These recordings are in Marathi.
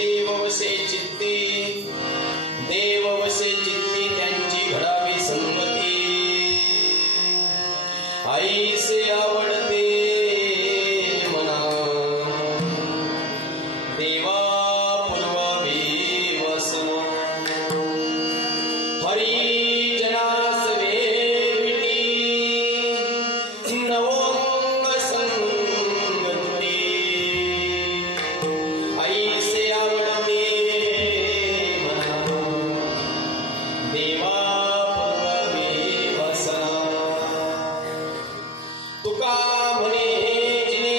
देववसे चित्ती त्यांची घडावी संगती आईसे आवडते मना देवा पुरवावी वसना हरी जनास वेविटी नवोंग संगती आईसे आवडते मना देवा पुरवावी वसना तुका म्हणे जिने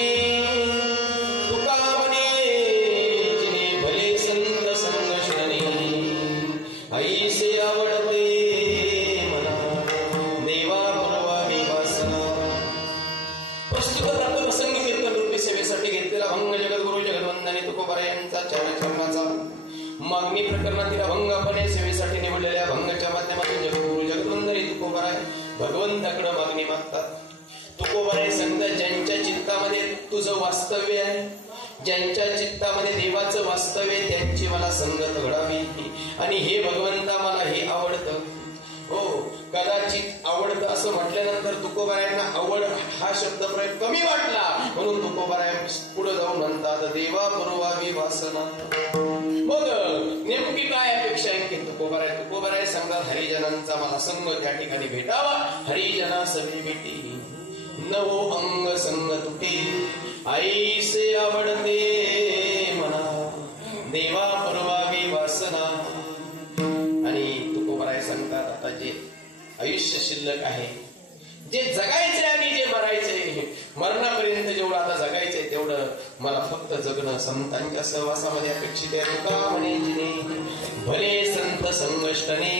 भले संत संगशने आईसे आवडते मना देवा पुरवावी वासना प्रस्तुत प्रसंगी कीर्तन रूपी सेवेसाठी घेतलेला भंग जगद्गुरु जगद्वंदने तुकोबारा यांचा चरणाचा मागणी प्रकरणातील अभंगापणे सेवेसाठी निवडलेल्या भंगाच्या माध्यमातून जगद्गुरु जगद्वंदने तुकोबारा भगवंताकडे मागणी मागतात. तुकोबारा संत ज्यांच्या चित्तामध्ये तुझं वास्तव्य आहे, ज्यांच्या चित्तामध्ये देवाचं वास्तव्य आहे, त्यांची मला संगत घडावी आणि हे भगवंता मला हे आवडतं. हो, कदाचित आवडतं असं म्हटल्यानंतर तुकोबारायांना आवड हा शब्द प्रयोग कमी वाटला म्हणून तुकोबाराय पुढे जाऊन म्हणतात देवा पुरवावी वासना. मग नेमकी काय अपेक्षा आहे की तुकोबाराय सांगतात हरिजनांचा मला संग त्या ठिकाणी भेटावा. हरिजना सवे भेटी नवो अंग संग तुटे आईसे आवडते मना देवा पुरवावी वासना. आणि तुकोबाराय सांगतात आता जे आयुष्य शिल्लक आहे, जे जगायचे आणि जे मरायचे, मरणापर्यंत जेवढं आता जगायचंय तेवढं मला फक्त जगणं संतांच्या सहवासामध्ये अपेक्षित आहे. तुका म्हणे जिने भले संत संगष्टने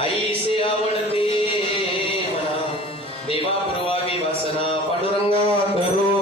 आईसे आवडते मना देवा पुरवावी वासना. पांडुरंगा करो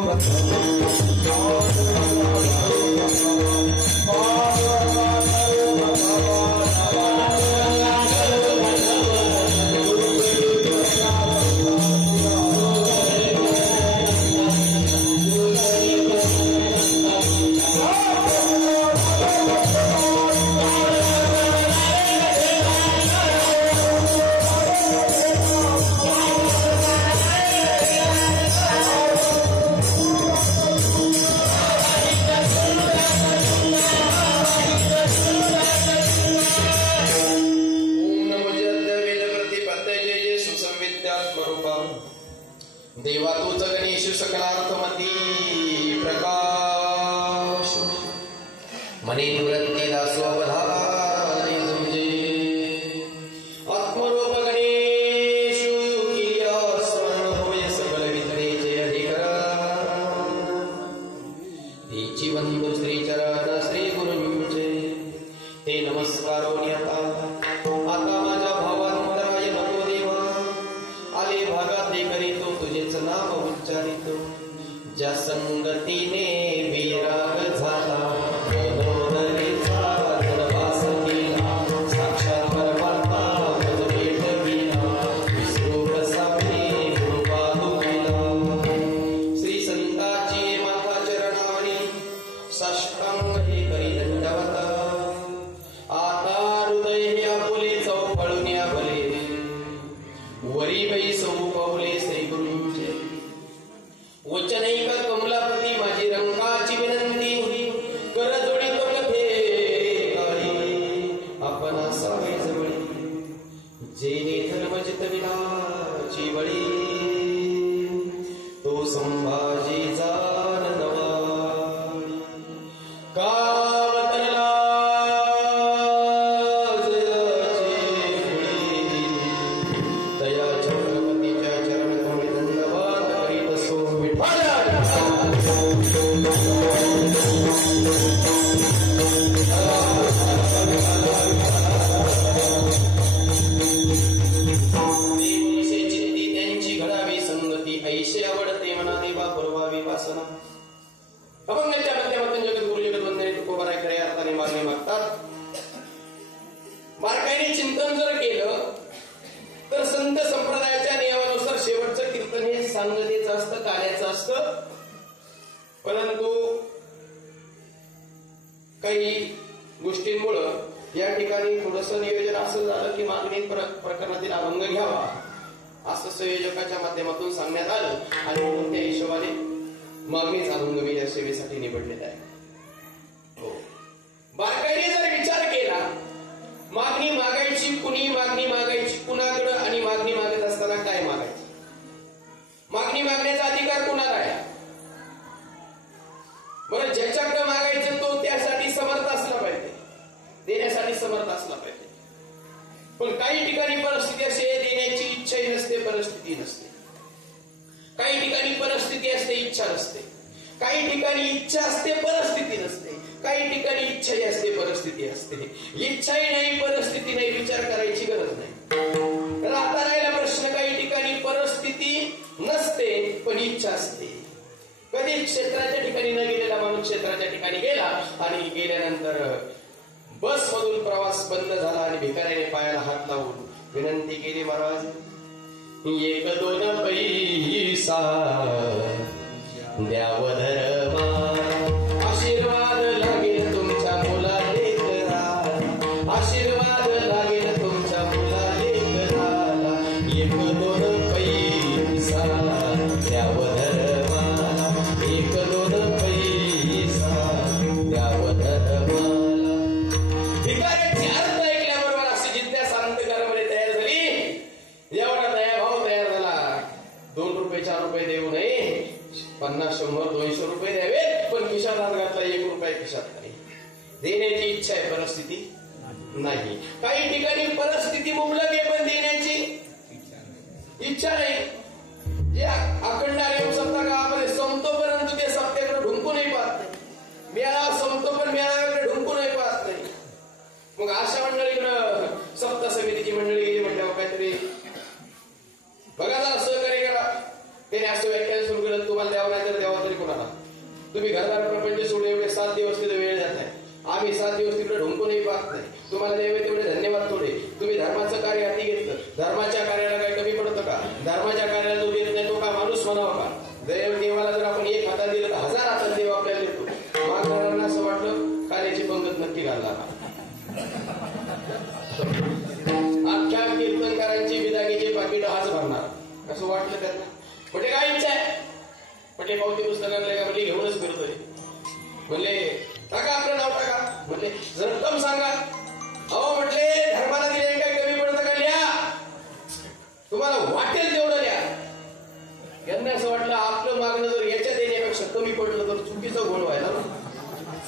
देवा तूच गणेश सकलार्थमती प्रकाश मने निवृत्ती दासो अवधारी समजे आत्मरूप गणेश किया स्मरण होय सकल वितरेचे अधिकरण तेची वंदो श्री चरण श्री गुरुंचे ते नमस्कारो आता माझ्या भावांतराय नको देवा आले भागात करीतो तुझेच नाम उच्चारितो ज्या संगतीने विराग झाला साक्षात परमात्मा भेट गेला विसरू कसा गुरुपादुकीला श्री संताची माता चरणावरी साष्टांग हे करी दंडवत आता हृदय हे आपुले चौफळून या भले वरी बाई सौ पावले श्री गुरुंचे वचनैक कमलापती माझी रंगाची विनंती कर जोडितो कथे काळी आपण असावे जवळी जेने धर्मजित विनाची बळी तो संभाजी जान नवाळी कावतरला त्यांची घडावी संगती ऐशे आवडते मना देवा पुरवावी वासना. अभंगाच्या माध्यमातून जगद्गुरु जगद्वंदने तुकोबाराय खऱ्या अर्थाने मागणी मागतात. बारकाईने चिंतन जर केलं तर संत संप्रदायाच्या नियमानुसार शेवटचं कीर्तन हे सांगतेचं असतं, कार्याचं असतं. परंतु काही गोष्टींमुळं या ठिकाणी थोडंसं नियोजन असं झालं की मागणी प्रकरणातील अभंग घ्यावा असं संयोजकाच्या माध्यमातून सांगण्यात आलं आणि म्हणून त्या हिशोबाने मागणीच अभंग मी या सेवेसाठी निवडलेला आहे. हो, बारकाईने जर विचार केला, मागणी मागायची कुणी, मागणी मागायची कुणाकडं आणि मागणी मागत असताना काय मागायचं, मागणी मागण्याचा अधिकार कुणाला आहे? बरं, ज्याच्याकडे मागायचं तो त्यासाठी समर्थ असला पाहिजे, देण्यासाठी समर्थ असला पाहिजे. पण काही ठिकाणी परिस्थिती असते, देण्याची इच्छाही नसते, परिस्थिती नसते. काही ठिकाणी परिस्थिती असते, इच्छा नसते. काही ठिकाणी इच्छा असते, परिस्थिती नसते. काही ठिकाणी इच्छाही असते, परिस्थिती असते. इच्छाही नाही, परिस्थिती नाही, विचार करायची गरज नाही. तर आता राहिला प्रश्न, काही ठिकाणी परिस्थिती नसते पण इच्छा असते. कधी क्षेत्राच्या ठिकाणी न गेलेला माणूस क्षेत्राच्या ठिकाणी गेला आणि गेल्यानंतर बस मधून प्रवास बंद झाला आणि भिकाऱ्याने पायाला हात लावून विनंती केली, महाराज 1-2 पैसा द्याव धर्मा, आशीर्वाद लागेल तुमच्या मुला लेकराला, आशीर्वाद लागेल तुमच्या मुला लेकराला, 1-2 पैसा द्याव धर्मा, 1-2 पैसा द्याव धर्मा. भिकाऱ्याची अर्थ ऐकल्याबरोबर अशी जिज्ञासा अंतःकरणामध्ये तयार झाली. एवढा दयाभाव तयार झाला. 2 रुपये 4 रुपये देऊ नये, 50, 100, 200 रुपये द्यावेत, पण खिशात हात घातला 1 रुपया खिशात नाही. देण्याची इच्छा आहे, परिस्थिती नाही. काही ठिकाणी परिस्थिती मुबलक आहे पण देण्याची इच्छा नाही. जे अखंडारे सत्ता काळामध्ये संपतो परंतु ते सत्तेकडे ढुंकूनही पाहत नाही. मेळावा संपतो पण मेळाव्याकडे ढुंकूनही पाहत नाही. मग अशा मंडळीकडं सप्ताह समितीची मंडळी गेली म्हटल्यावर काहीतरी बघा, जरा सहकार्य करा. त्याने असं व्याख्यान सुरू केलं, तुम्हाला द्यावं नाही तर द्यावं तरी कोणाला, तुम्ही घरदार प्रपंच सोडून एवढे 7 दिवस तिथे वेळ जात आहे, आम्ही 7 दिवस तिकडे ढुंकूनही पाहत नाही. तुम्हाला द्यावे तेवढे धन्यवाद थोडे. तुम्ही धर्माचं कार्य हाती घेतलं, धर्माच्या कार्याला काही कमी पडतं का? धर्माच्या कार्याला जो देत नाही तो का माणूस म्हणावा का? देवाला जर आपण 1 हातात दिलं तर 1000 हातात देव आपल्याला देतो. मागणाऱ्यांना असं वाटलं कार्याची पंगत नक्की घालला. अख्ख्या कीर्तनकारांची बिदागीची पाकिट आज भरणार असं वाटलं त्यांना. म्हणजे काय इच्छा आहे? म्हटले पावती पुस्तकांना का? म्हणजे घेऊनच फिरतोय. म्हणले टाका आपलं नाव टाका. म्हणले रक्कम सांगा. अहो म्हटले धर्माला दिले काय कमी पडतं का? लिहा, तुम्हाला वाटेल तेवढं लिहा. यांना असं वाटलं आपलं मागणं जर याच्या देण्यापेक्षा कमी पडलं तर चुकीचं गोळ व्हायला,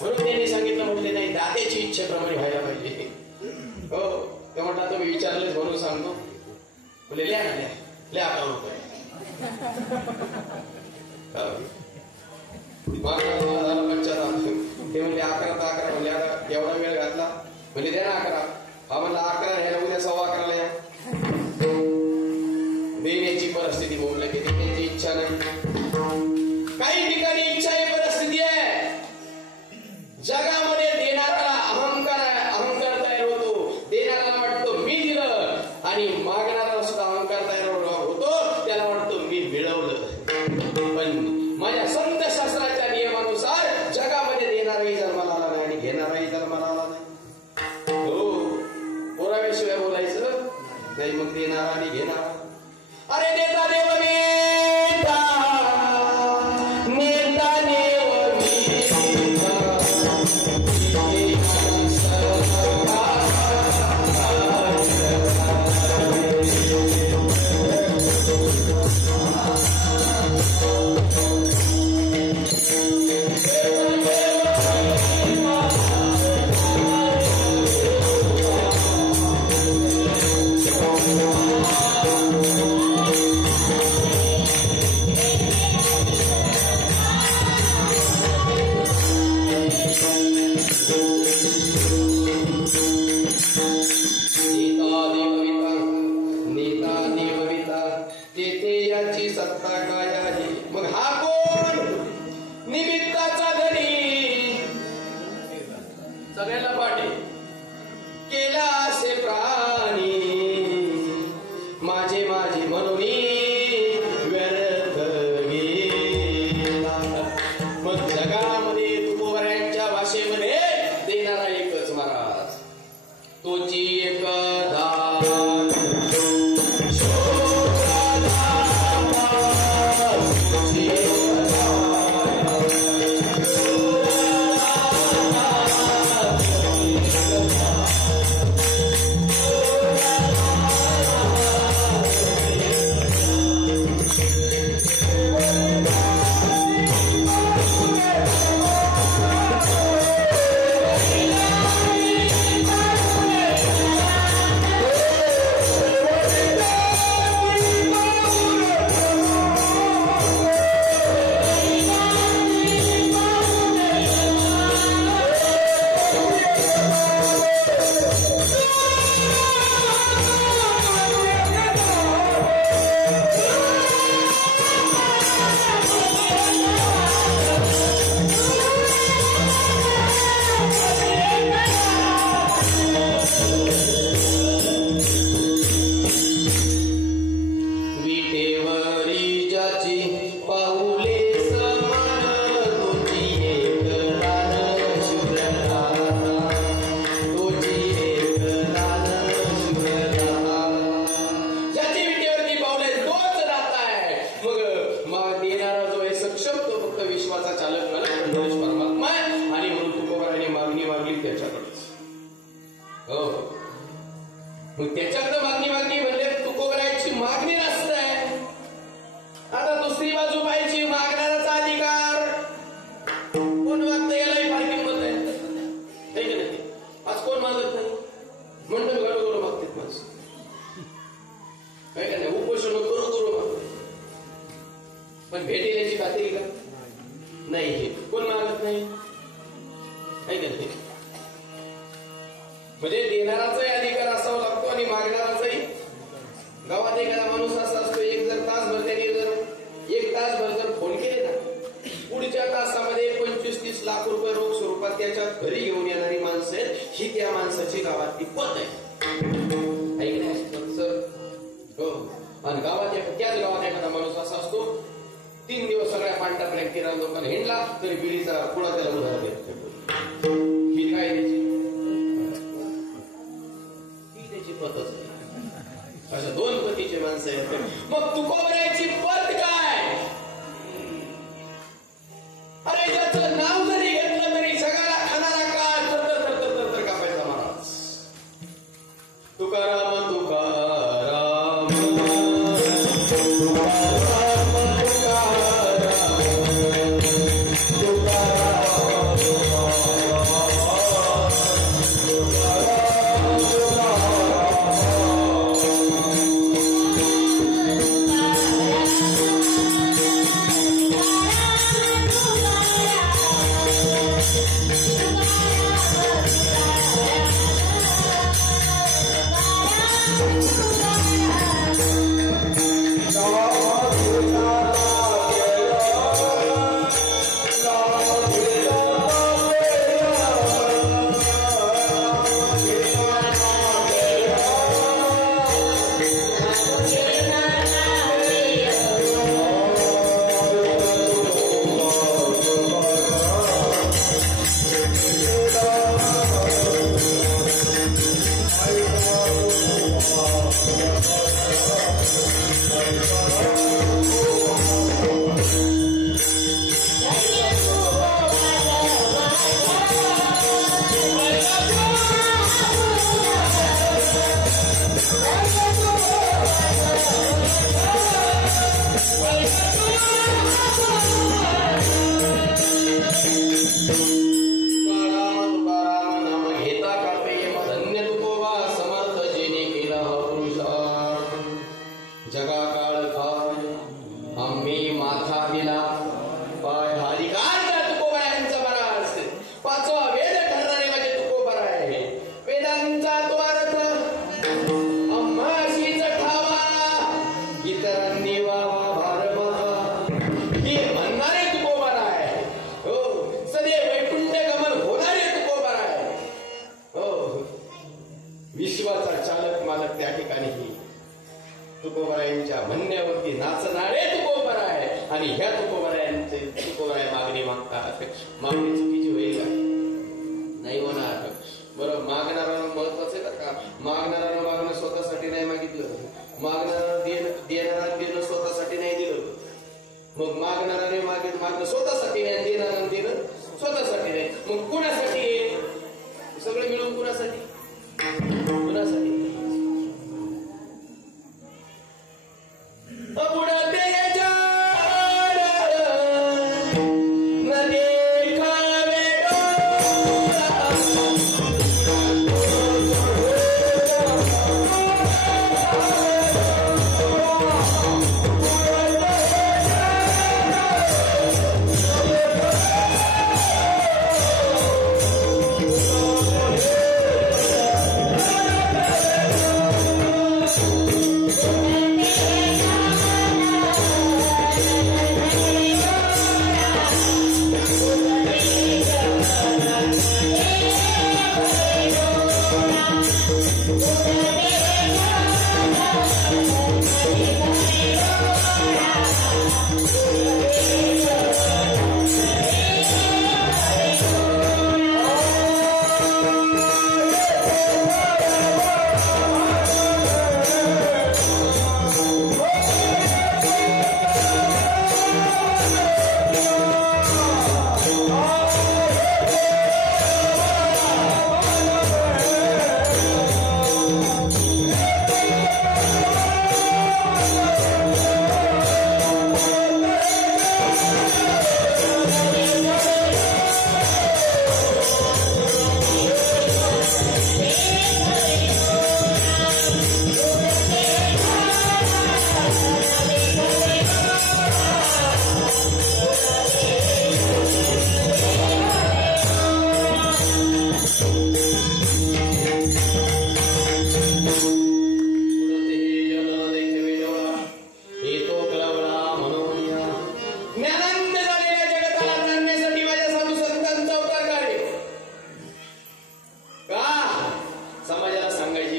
म्हणून त्यांनी सांगितलं, म्हटले नाही, दात्याची इच्छेप्रमाणे व्हायला पाहिजे. हो, ते म्हटलं तुम्ही विचारलेच म्हणून सांगतो. बोले लिहा ना, लिहा 11 रुपये. झाला पंचायत. ते म्हणले 11 तर 11. म्हणले आता एवढा वेळ घातला, म्हणजे द्या ना 11. हा म्हणला 11 ह्याला उद्या 11:15 या. देण्याची परिस्थिती बोलले की देण्याची इच्छा नाही. काही ठिकाणी इच्छा ही परिस्थिती आहे. जगामध्ये देणाऱ्याला अहंकार आहे, अहंकार तयार होतो. देणाऱ्याला वाटतं मी दिलं आणि मागणाऱ्याला सुद्धा अहंकार तयार होतो, त्याला वाटतं मी मिळवलं. पण माझ्या संत शास्त्राच्या नियमानुसार जगामध्ये देणाराही जन्माला आला नाही आणि घेणाराही जन्माला आला नाही. हो, पुराव्याशिवाय बोलायचं नाही. मग देणारा आणि घेणारा. अरे देता देव नेता, नेता देव तोची एक दान तुकोबरायांच्या म्हणण्यावरती नाचणारे तुकोबराय आणि ह्या तुकोबरायांचे तुकोबराय मागणी मागतात. मागणी चुकीची होईल का? नाही होणार. बरं, मागणारा महत्वाचं आहे का?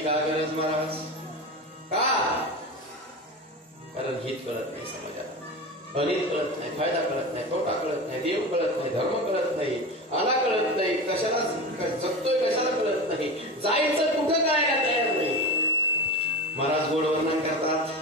का गरज महाराज? का? कारण हित कळत नाही समाजाला, अनित कळत नाही, फायदा कळत नाही, तोटा कळत नाही, देव कळत नाही, धर्म कळत नाही, आला कळत नाही, कशाला जगतोय कशाला कळत नाही, जायचं कुठं काय तयार नाही. महाराज गोड वर्णन करतात.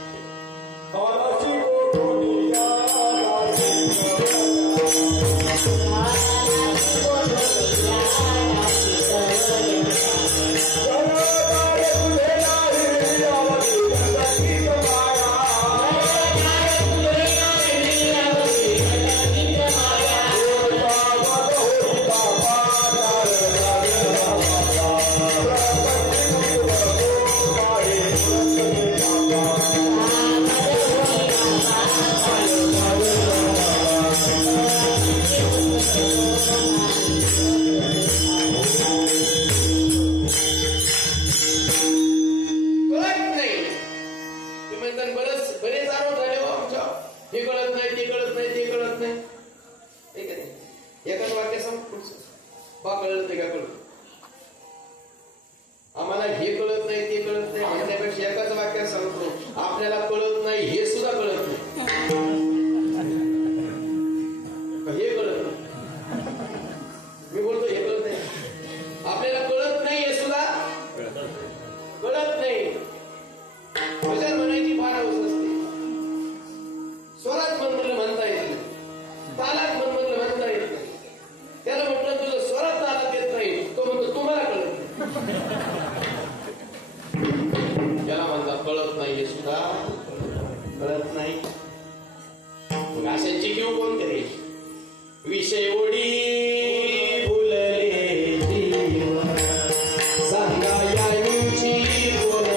आम्हाला हे कळत नाही ते कळत नाही म्हणण्यापेक्षा एकाच वाक्यात सांगतो, आपल्याला कळत नाही हे सुद्धा कळत नाही. हे कळत नाही, मी बोलतो हे कळत नाही, आपल्याला कळत नाही हे सुद्धा कळत नाही. कशात म्हणायची फार अवस्था असते. स्वरात मन म्हणलं म्हणता येत नाही, तालात मन म्हणलं म्हणता येत नाही. त्याला म्हटलं तुझं स्वरात तालात येत नाही, तो म्हणतो तुम्हाला कळत नाही. याला म्हणतात कळत नाही हे सुद्धा कळत नाही. मग अशांची घेऊ कोण करेल? विषय ओढी फुलले जीव सांगा यांची कोण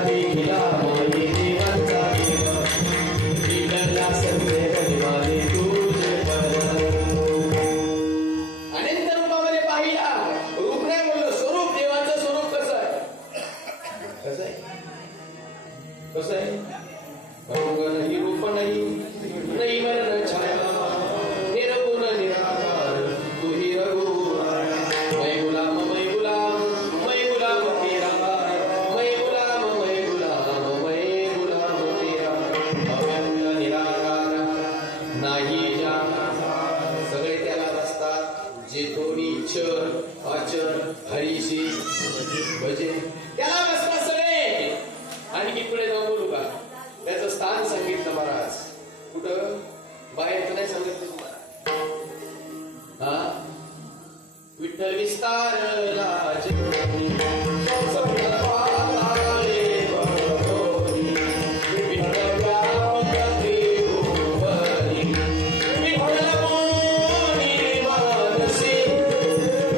देखिला कसं आहे? रंग नाही, रूप नाही, नाही वर्ण छाया, निर्गुण निराकार तुही रघुरा. मै गुलाम मै गुलाम मै गुलाम तेरा, मै गुलाम मै गुलाम मै गुलाम तेरा. अव्यक्त निराकार नाही जाणता, सगळे त्याला रस्तात जे थोडी चर अचर हरीशी भजे त्याला बसतात सगळे. आणखी पुढे जाऊन बोलू का? त्याचं स्थान सांगितलं महाराज. कुठं? बाहेरचं नाही सांगितलं तुम्हाला. हा, विठ्ठल विस्तारला जगती, सपना पाताळे बळकटी, विठ्ठल व्यापी भुवनी, विठ्ठल मोनी मानसी,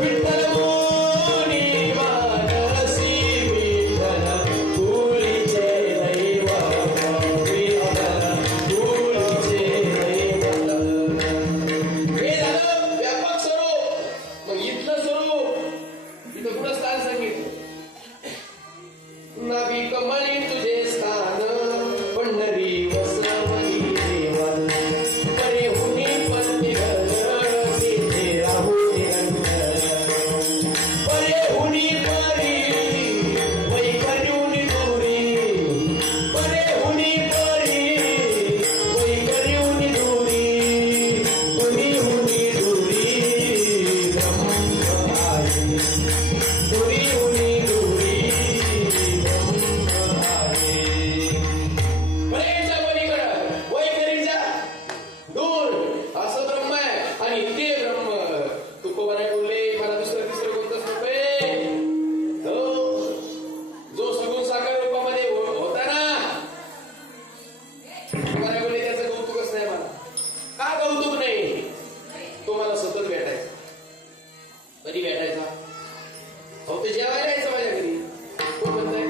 विठ्ठल मोनी मानसी, विठ्ठल तुळीचे दैवत, विठ्ठल तुळीचे दैवत. हे झालं व्यापक स्वरूप. मग इथलं स्वरूप इथं कुठं स्थान सांगितलं? नाभी कमळी तुझे स्थान, पंढरी वसवली देवन, परे हुनी पत्नी घर, तिथे राहू निरंतर. परे हुनी परी वैकर्युनी दूरी, परे हुनी परी वैकर्युनी दूरी, हुनी हुनी दूरी ब्रह्म आहे, हुनी हुनी दूरी ब्रह्म आहे. परेच्या पलीकडं वैखरीच्या दूर असं ब्रह्म आहे आणि ते ब्रह्म तुकोबा नाही बोलले. मला दुसरं तिसरं कोणतंच नको. जो सगुण साकार रूपामध्ये होता ना, तुकोबा नाही बोलले त्याचं कौतुकच नाही मला. का कौतुक नाही? तो मला सतत भेटायचा. कधी भेटायचा? अहो तो जेवायला यायचं माझ्या घरी. कोण म्हणताय?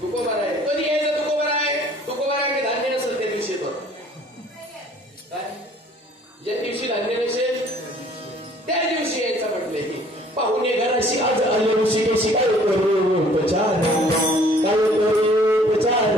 तुकोबा आहे. कधी यायचं तुकोबा आहे? तुकोबा आहे धान्य नसेल त्या दिवशी येतो. काय? ज्या दिवशी धान्य नसेल त्या दिवशी यायचं म्हटले की पाहुणे घराशी आज आले ऋषिकेशी, काय करू उपचार, काय करू उपचार,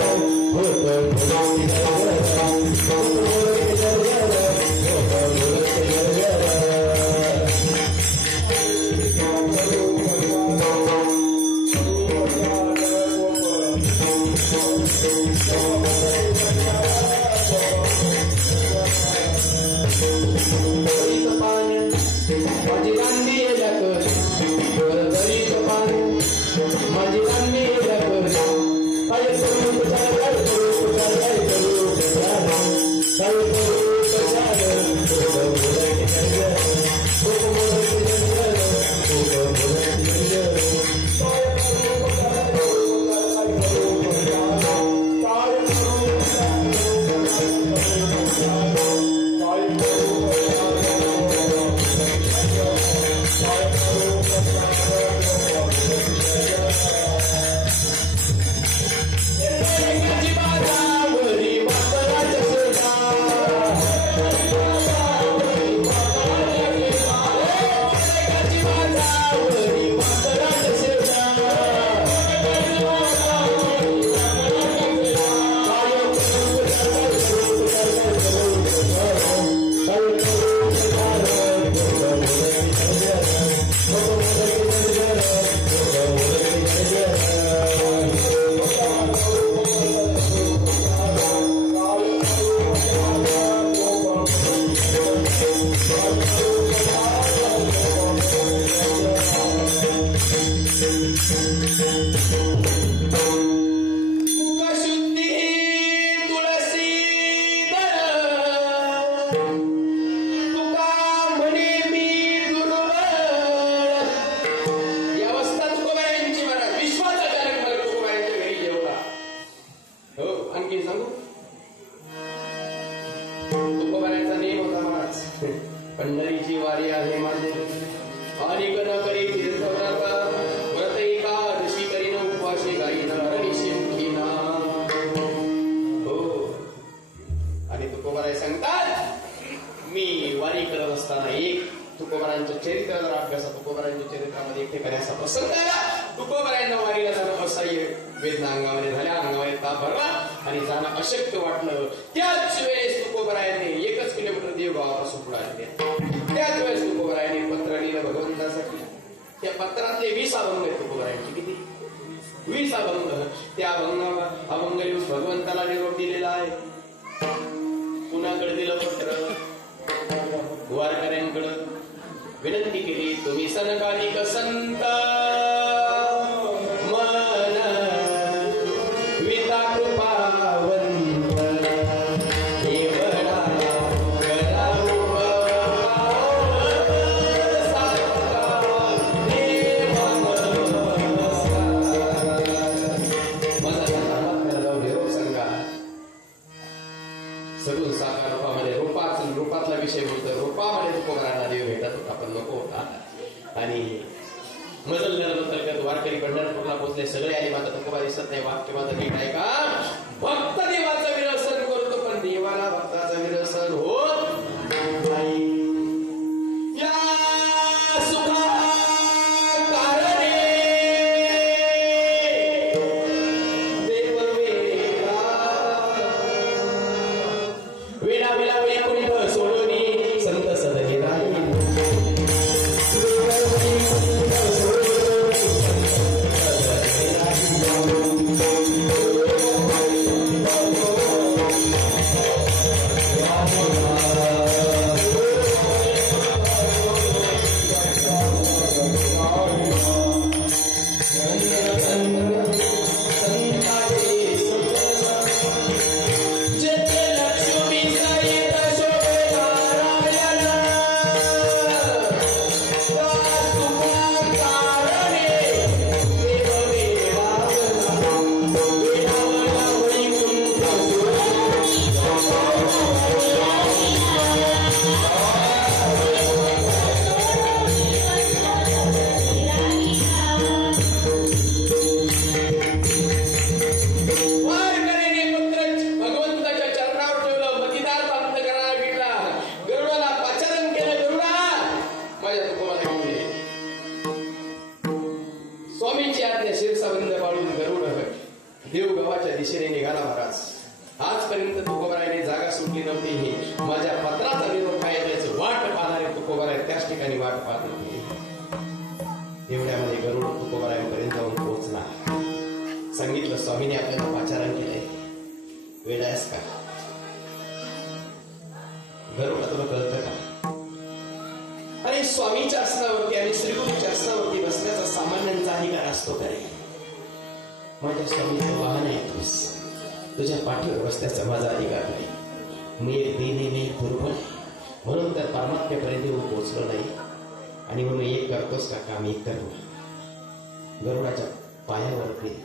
माझी गांधी येल्याकर दरीत पाणी, माझी गांधी येल्याकर काय करू उपचार, काय करू उपचार, काय करू उपचार, काय करू उपचार, पंढरीची वारी आहे माझे आणि कन करी तीर्थव्रत व्रत एकादशी करीन उपवासी गाईन हरनिशी मुखीना. हो, आणि तुकोबाराय सांगतात मी वारी करत असताना एक तुकोबारांच्या चरित्राचा अभ्यास, तुकोबारांच्या चरित्रामध्ये एक ठिकाणी असा प्रसंग आला. तुकोबारायांना वारीला जाणं असह्य वेदना अंगामध्ये झाल्या, अंगामध्ये ताप भरला आणि जाणं अशक्य वाटलं. त्याच वेळेस तुकोबरायाने 1 किलोमीटर देवगावापासून पुढे आले. त्याच वेळेस तुकोबरायाने पत्र लिहिलं भगवंतासाठी. त्या पत्रातले 20 अभंग आहेत तुकोबरायांचे. किती? 20 अभंग. त्या अभंग लिहून भगवंताला निरोप दिलेला आहे. कुणाकडे दिलं पत्र? वारकऱ्यांकडं. विनंती केली, तुम्ही सनकालिक संत रूपातला विषय बोलतो. रूपामध्ये तुकोबरायांना देव भेटत होता पण नको होता. आणि मजलनंतर वारकरी पंढरपूरला पोहोचले. सगळे आले. माता तुकोबा दिसत नाही. वाक्य माझं नीट आहे का? भक्त देवाचं विरसन करतो पण देवाला भक्ताचं विरसन होत नाही. या सुखा कारणे देव वेळा वेळा वैकुंठ सोडून संत सदने राही. देवगावाच्या दिशेने निघाला महाराज. आजपर्यंत तुकोबरायाने जागा सुटली नव्हती. ही माझ्या पत्राचा निरोप काय त्याचं वाट पाहणारे तुकोबराय त्याच ठिकाणी वाट पाहत होते. एवढ्यामध्ये गरुड तुकोबरायांपर्यंत जाऊन पोहोचला. सांगितलं, स्वामीने आपल्याला पाचारण केलंय. वेडायस का? गरुडा तुला कळतं का? अरे स्वामीच्या आसनावरती आणि श्रीगुरूच्या आसनावरती बसण्याचा सामान्यांचा अधिकार असतो का रे? माझ्या स्वामीचं वाहन आहे तूस. तुझ्या पाठीवर बसण्याचा माझा अधिकार नाही. मी एक दीन, मी एक दुर्बळ आहे. म्हणून तर परमात्म्यापर्यंत येऊन पोहोचलो नाही. आणि म्हणून एक करतोस का काम एक कर. गरुडाच्या पायावरती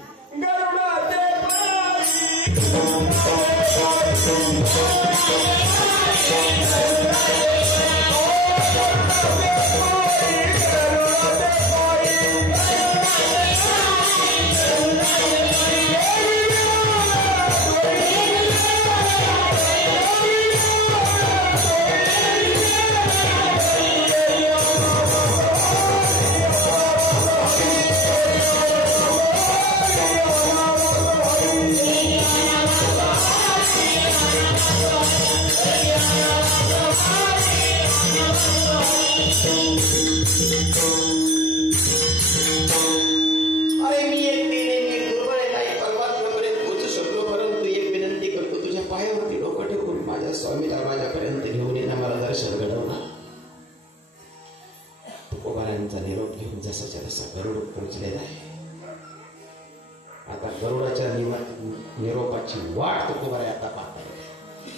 निरोपाची वाट तुकोबराय आता पाहताय.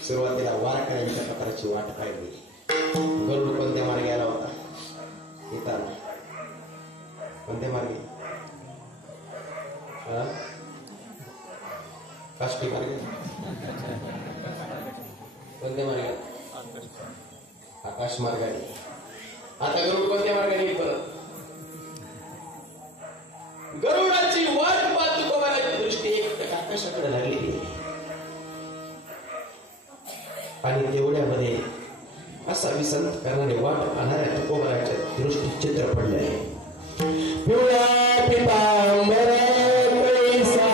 सुरुवातीला वारकऱ्यांच्या पत्राची वाट पाहिली. गरुड कोणत्या मार्गे आला होता? येताना कोणत्या मार्गे? काष्टी मार्गे. कोणत्या मार्गे? आकाश मार्गाने. आता गरुड कोणत्या मार्गाने परत? गरुडाची वाट पाहत तुकोबराची दृष्टी एक आकाशाकडे लागलेली. आणि तेवढ्यामध्ये असा विसंत करणारे वाट पाहणाऱ्या तुकोबराच्या दृष्टीत चित्र पडले आहे. पिवळ्या पितांबर पैसा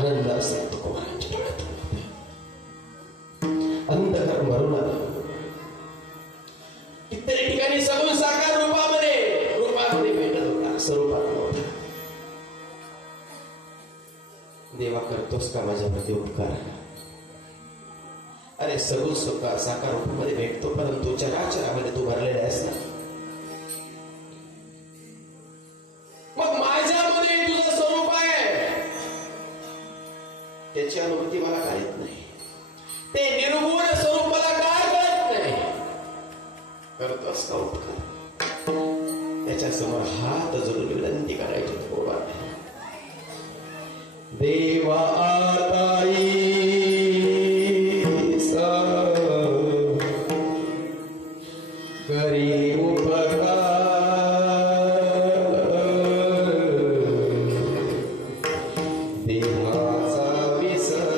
आनंद असतो तुकोबारांच्या डोळ्यात. अंतःकरण भरून आलं. कित्येक ठिकाणी सगुण साकार रूपामध्ये भेटत होता, स्वरूपात नव्हता. देवा करतोस का माझ्यामध्ये उपकार? अरे सगुण साकार रूपामध्ये भेटतो, परंतु चराचरामध्ये तू भरलेला आहेस ना. मग माझ्यामध्ये तुझं स्वरूप आहे, त्याची अनुभूती मला काय येत नाही. ते निर्गुण स्वरूप मला काय कळत नाही. करतोस का उपकार? त्याच्या समोर हात जोडून विनंती करायची. देवा आताई करी उपकार, देहाचा विसर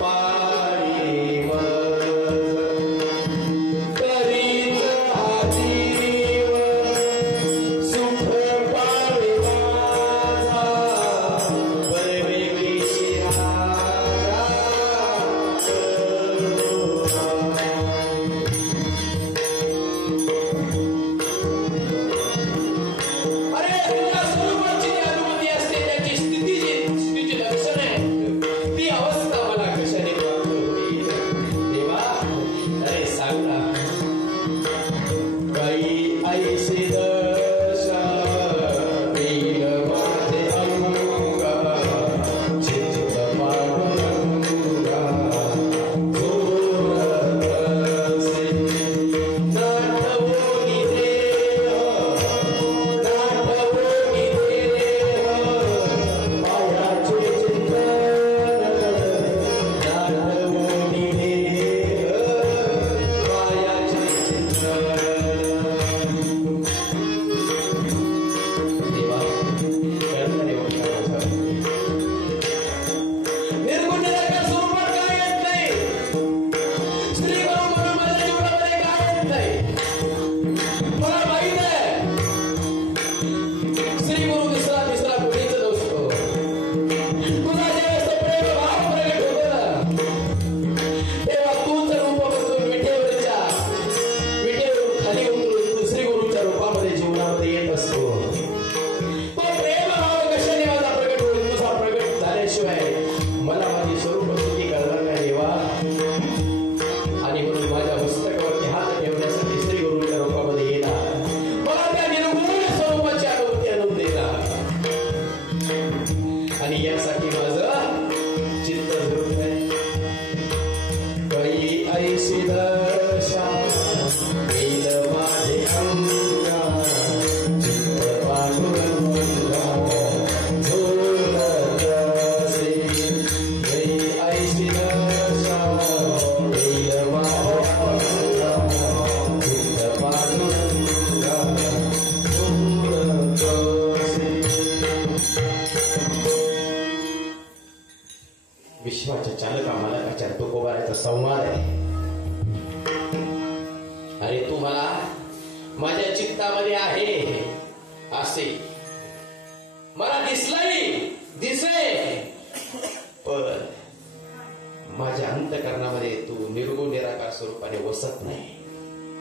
पाळी वज, करीच हातीव सुख पाळी माझा, परवे विशिरा विश्वाच्या चालका मालकाच्या तुकोबाराचा संवाद आहे. अरे तू मला माझ्या चित्तामध्ये आहे असे मला दिसे, पण माझ्या अंतःकरणामध्ये तू निर्गुण निराकार स्वरूपाने वसत नाही.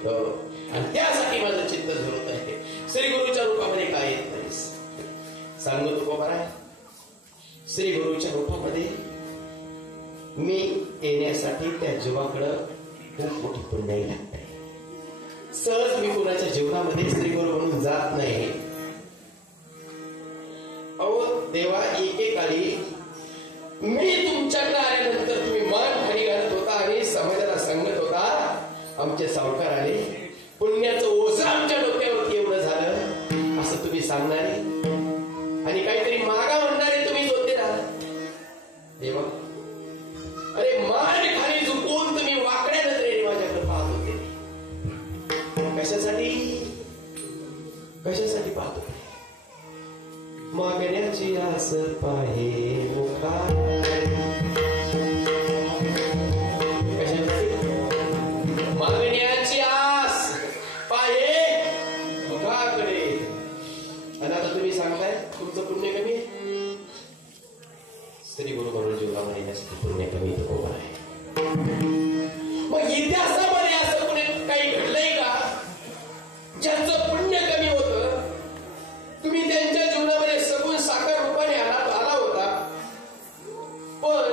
आणि त्यासाठी माझं चित्त झुरत आहे. श्री गुरुच्या रूपामध्ये काय येत नाहीस? सांगू तुकोबारा, श्री गुरुच्या रूपामध्ये मी येण्यासाठी त्या जीवाकडं खूप मोठी पुण्याई लागते. सहज मी कुणाच्या जीवनामध्ये श्रीगुरु म्हणून जात नाही. अहो देवा, एकेकाळी मी तुमच्याकडे आल्यानंतर तुम्ही मान खाली घालत होता आणि समाजाला सांगत होता, आमचे सावकार आले, पुण्याचं ओझं आमच्या डोक्यावरती एवढं झालं असं तुम्ही सांगणारे आणि काहीतरी मागा म्हणणारे तुम्हीच होते ना देवा. अरे मान खाली झुकून तुम्ही वाकड्या नजरेने माझ्याकडे पाहत होते. कशासाठी पाहत होते? मागण्याची आस पाहे मागण्याची आस पाहे मुखाकडे. आणि आता तुम्ही सांगताय तुमचं पुण्य कमी आहे. स्त्री गुरु म्हणून जीवनामध्ये येण्यासाठी पुण्य कमी तुकोबा आहे. मग इतिहासामध्ये असं कोणी काही घडलंय का ज्यांचं पुण्य कमी होतं? तुम्ही त्यांच्या जीवनामध्ये सगुण साकार रूपाने आला होता, पण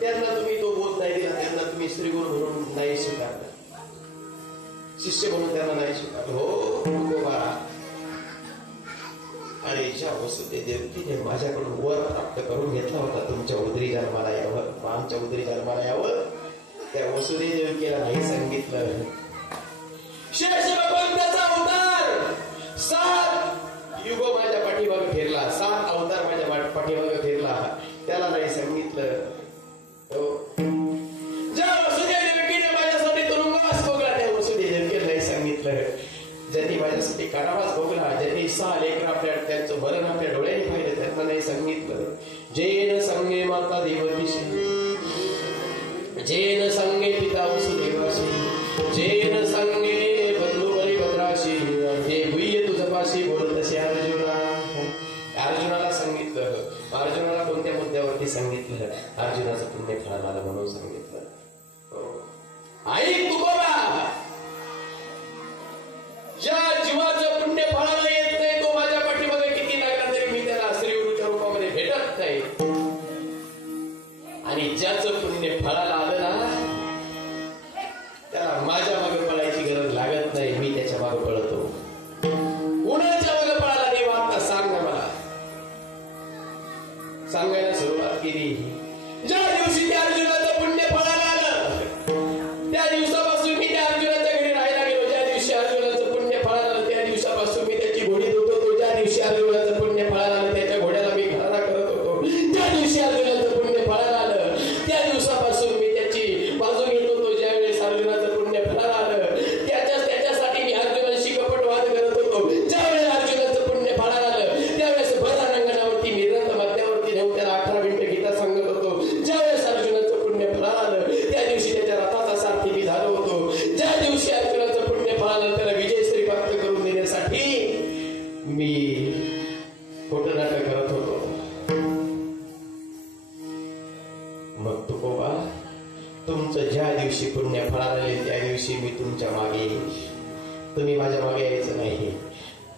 त्यांना तुम्ही तो बोध नाही दिला, त्यांना तुम्ही स्त्री गुरु म्हणून नाही स्वीकारलं, शिष्य म्हणून त्यांना नाही स्वीकारलं. हो तुकोबा, अरे ज्या वसुते देवकीने माझ्याकडून वर प्राप्त करून घेतला होता तुमच्या उदरी जन्माला यावं, आमच्या उदरी जन्माला यावं, त्या वसुदेव देवकीला नाही सांगितलं. शेष भगवंताचा अवतार 7 युग माझ्या पाठीमागे फिरला, 7 अवतार माझ्या पाठीमागे फिरला, त्याला नाही सांगितलं. ज्या वसुदेव देवकीने माझ्यासाठी तुरुंगवास भोगला त्या वसुदेव देवकीला नाही सांगितलं. ज्यांनी माझ्यासाठी कारावास भोगला, ज्यांनी 6 लेकर आपल्या त्यांचं मरण आपल्या डोळ्याने पाहिलं, त्यांना नाही सांगितलं. जेन संगे माता देवकीशी, जेन संगे पिता वसुदेवाशी, जेन संगे बंधू बलिभद्राशी, जे गुह्य तुझपाशी बोलत असे अर्जुना. अर्जुनाला सांगितलं. अर्जुनाला कोणत्या मुद्द्यावरती सांगितलं? अर्जुनाचं पुण्य फळ आलं म्हणून सांगितलं. आई तुकोबा, ज्या जीवाचं पुण्य फळाला येत नाही तो माझ्या पाठीमागे किती लागला तरी मी त्याला श्रीगुरूच्या रूपामध्ये भेटत नाही, आणि ज्याचं पुण्य फळाला आलं ना त्याला माझ्या मागे पळायची गरज लागत नाही, मी त्याच्या मागे पळतो. कुणाच्या मागे पळाला देव आता सांग ना मला. सांगायला सुरुवात केली. ज्या दिवशी त्या अर्जुनाचं पुण्य फळाला आलं त्या दिवसापासून मी त्या अर्जुनाच्या घरी राहायला गेलो. ज्या दिवशी अर्जुनाचं पुण्य फळाला आलं त्या दिवसापासून मी त्याची घोडी धुत होतो. ज्या दिवशी अर्जुनाचं पुण्य फळाला आलं त्याच्या घोड्याला मी घराणा करत होतो. ज्या दिवशी अर्जुनाचं पुण्य फळाला आलं त्या दिवसापासून मी त्याची बाजू घेत होतो. ज्यावेळेस अर्जुनाचं पुण्य फळाला आलं त्याच्यासाठी मी अर्जुनाशी कपट वाद करत होतो. ज्यावेळेस अर्जुनाचं पुण्य फळाला आलं त्यावेळेस भरणांगणावरती निरंत मध्यावरती नेऊन त्याला 18 मिनिटं गीता सांगत होतो. ज्यावेळेस अर्जुनाचं पुण्य फळाला आलं त्या दिवशी त्याच्या रथाचा सारथी मी झालो होतो. ज्या दिवशी अर्जुनाचं पुण्य फळाला त्याला विजयश्री प्राप्त करून देण्यासाठी मी खोटं नाटक करत होतो. मग तुकोबा, तुमचं ज्या दिवशी पुण्य फळाला आले त्या दिवशी मी तुमच्या मागे, तुम्ही माझ्या मागे यायचं नाही.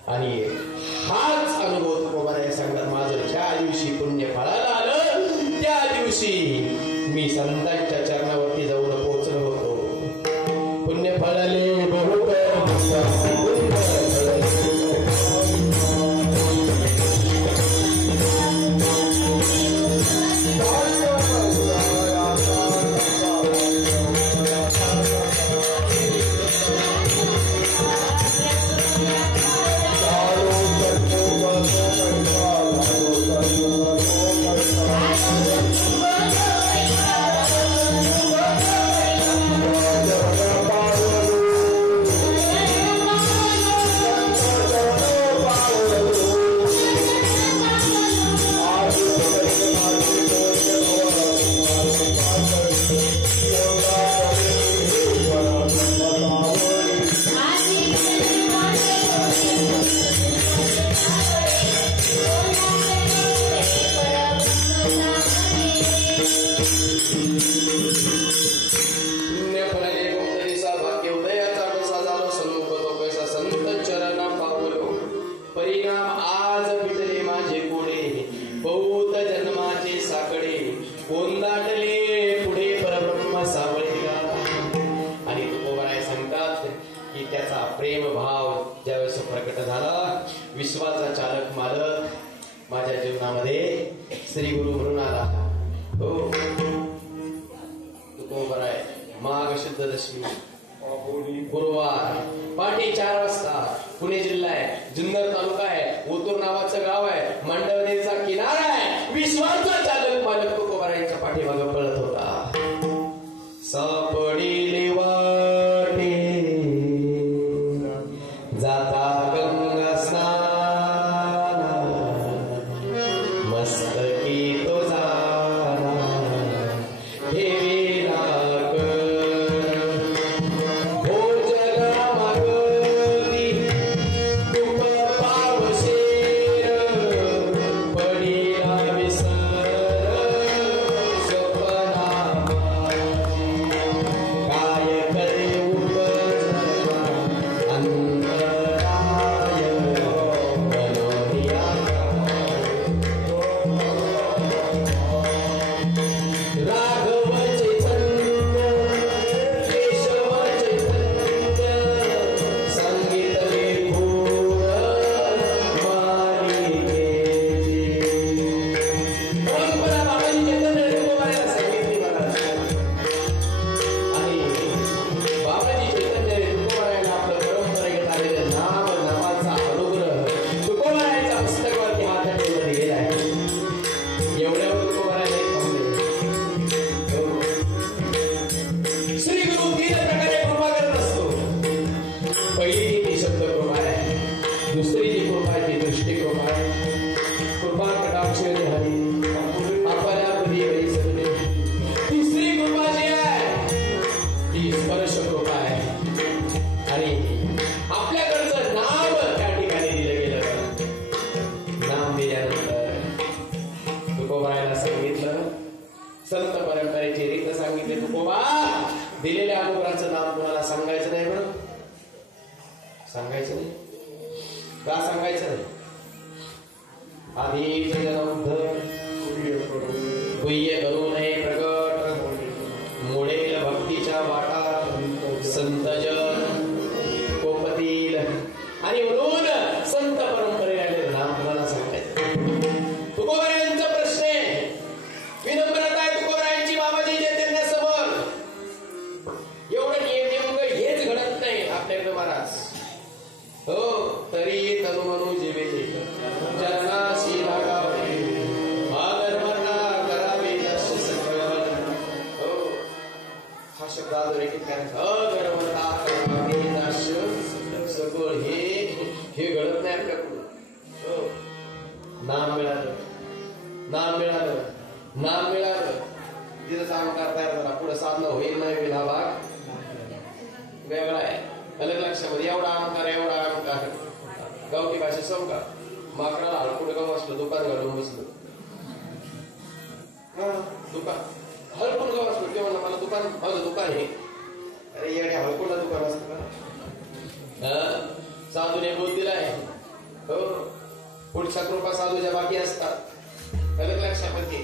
आणि हाच अनुभव तुकोबा सांगतात. माझं ज्या दिवशी पुण्य फळाला आलं त्या दिवशी मी संतांच्या चरणावरती जाऊन पोहोचलो होतो. पुण्य फळाले बहुत विश्वाचा चालक मालक माझ्या जीवनामध्ये श्री गुरु म्हणून आला. हो तुकोबा आहे. माघ शुद्ध दशमी गुरुवार पहाटे 4 वाजता पुणे जिल्हा आहे, जुन्नर तालुका आहे, ओतूर नावाचं गाव आहे, मंडवनेरचा किनारा आहे. विश्वाचा चालक मालक तुकोबा यांच्या पाठीमागे पळत होता. सापडिले वाटे जाता गंगा स्नान मस्तकी तो जाना ठेवी लाग भोजन मागती तुप पावशेर पडिला सांगायचं नाही का? सांगायचं नाही. आधीच जन्म गुह्य करू नये प्रगट, मोडेल भक्तीच्या वाटा संतजन कोपतील. आणि म्हणून संत परंपरेने नामदाना सांगायचं. तुकोबरायांचा प्रश्न आहे, विनम्रता आहे तुकोबरायांची बाबाजी चैतन्यासमोर. एवढं नेमकं हेच घडत नाही आपल्याकडे महाराज. हो तरी तनुमनु जीवेचे चरणाशी लागावे, माधर्मना करावे दर्श सकळ. हो हा शब्द अधोरेखित करायचा. अगर्वता करावे दर्श सकळ. हे घडत नाही आपल्याकडून. हो नाम मिळालं, नाम मिळालं, नाम मिळालं, तिथं काम करता येणार. पुढे साधनं होईल नाही होईल हा भाग वेगळा आहे. अलग लक्षामध्ये एवढा अहंकार, एवढा अहंकार. गावठी भाषा समजा माकडाला हळकुड गाव असलं, दुकान घालून बसलं. दुकान हळकुड गाव असलं ते म्हणलं मला दुकान, माझं दुकान आहे. अरे येणे हळकुडला दुकान असतं का? साधूने बोध दिलाय. हो पुढच्या कृपा साधूच्या बाकी असतात. अलग लक्षामध्ये.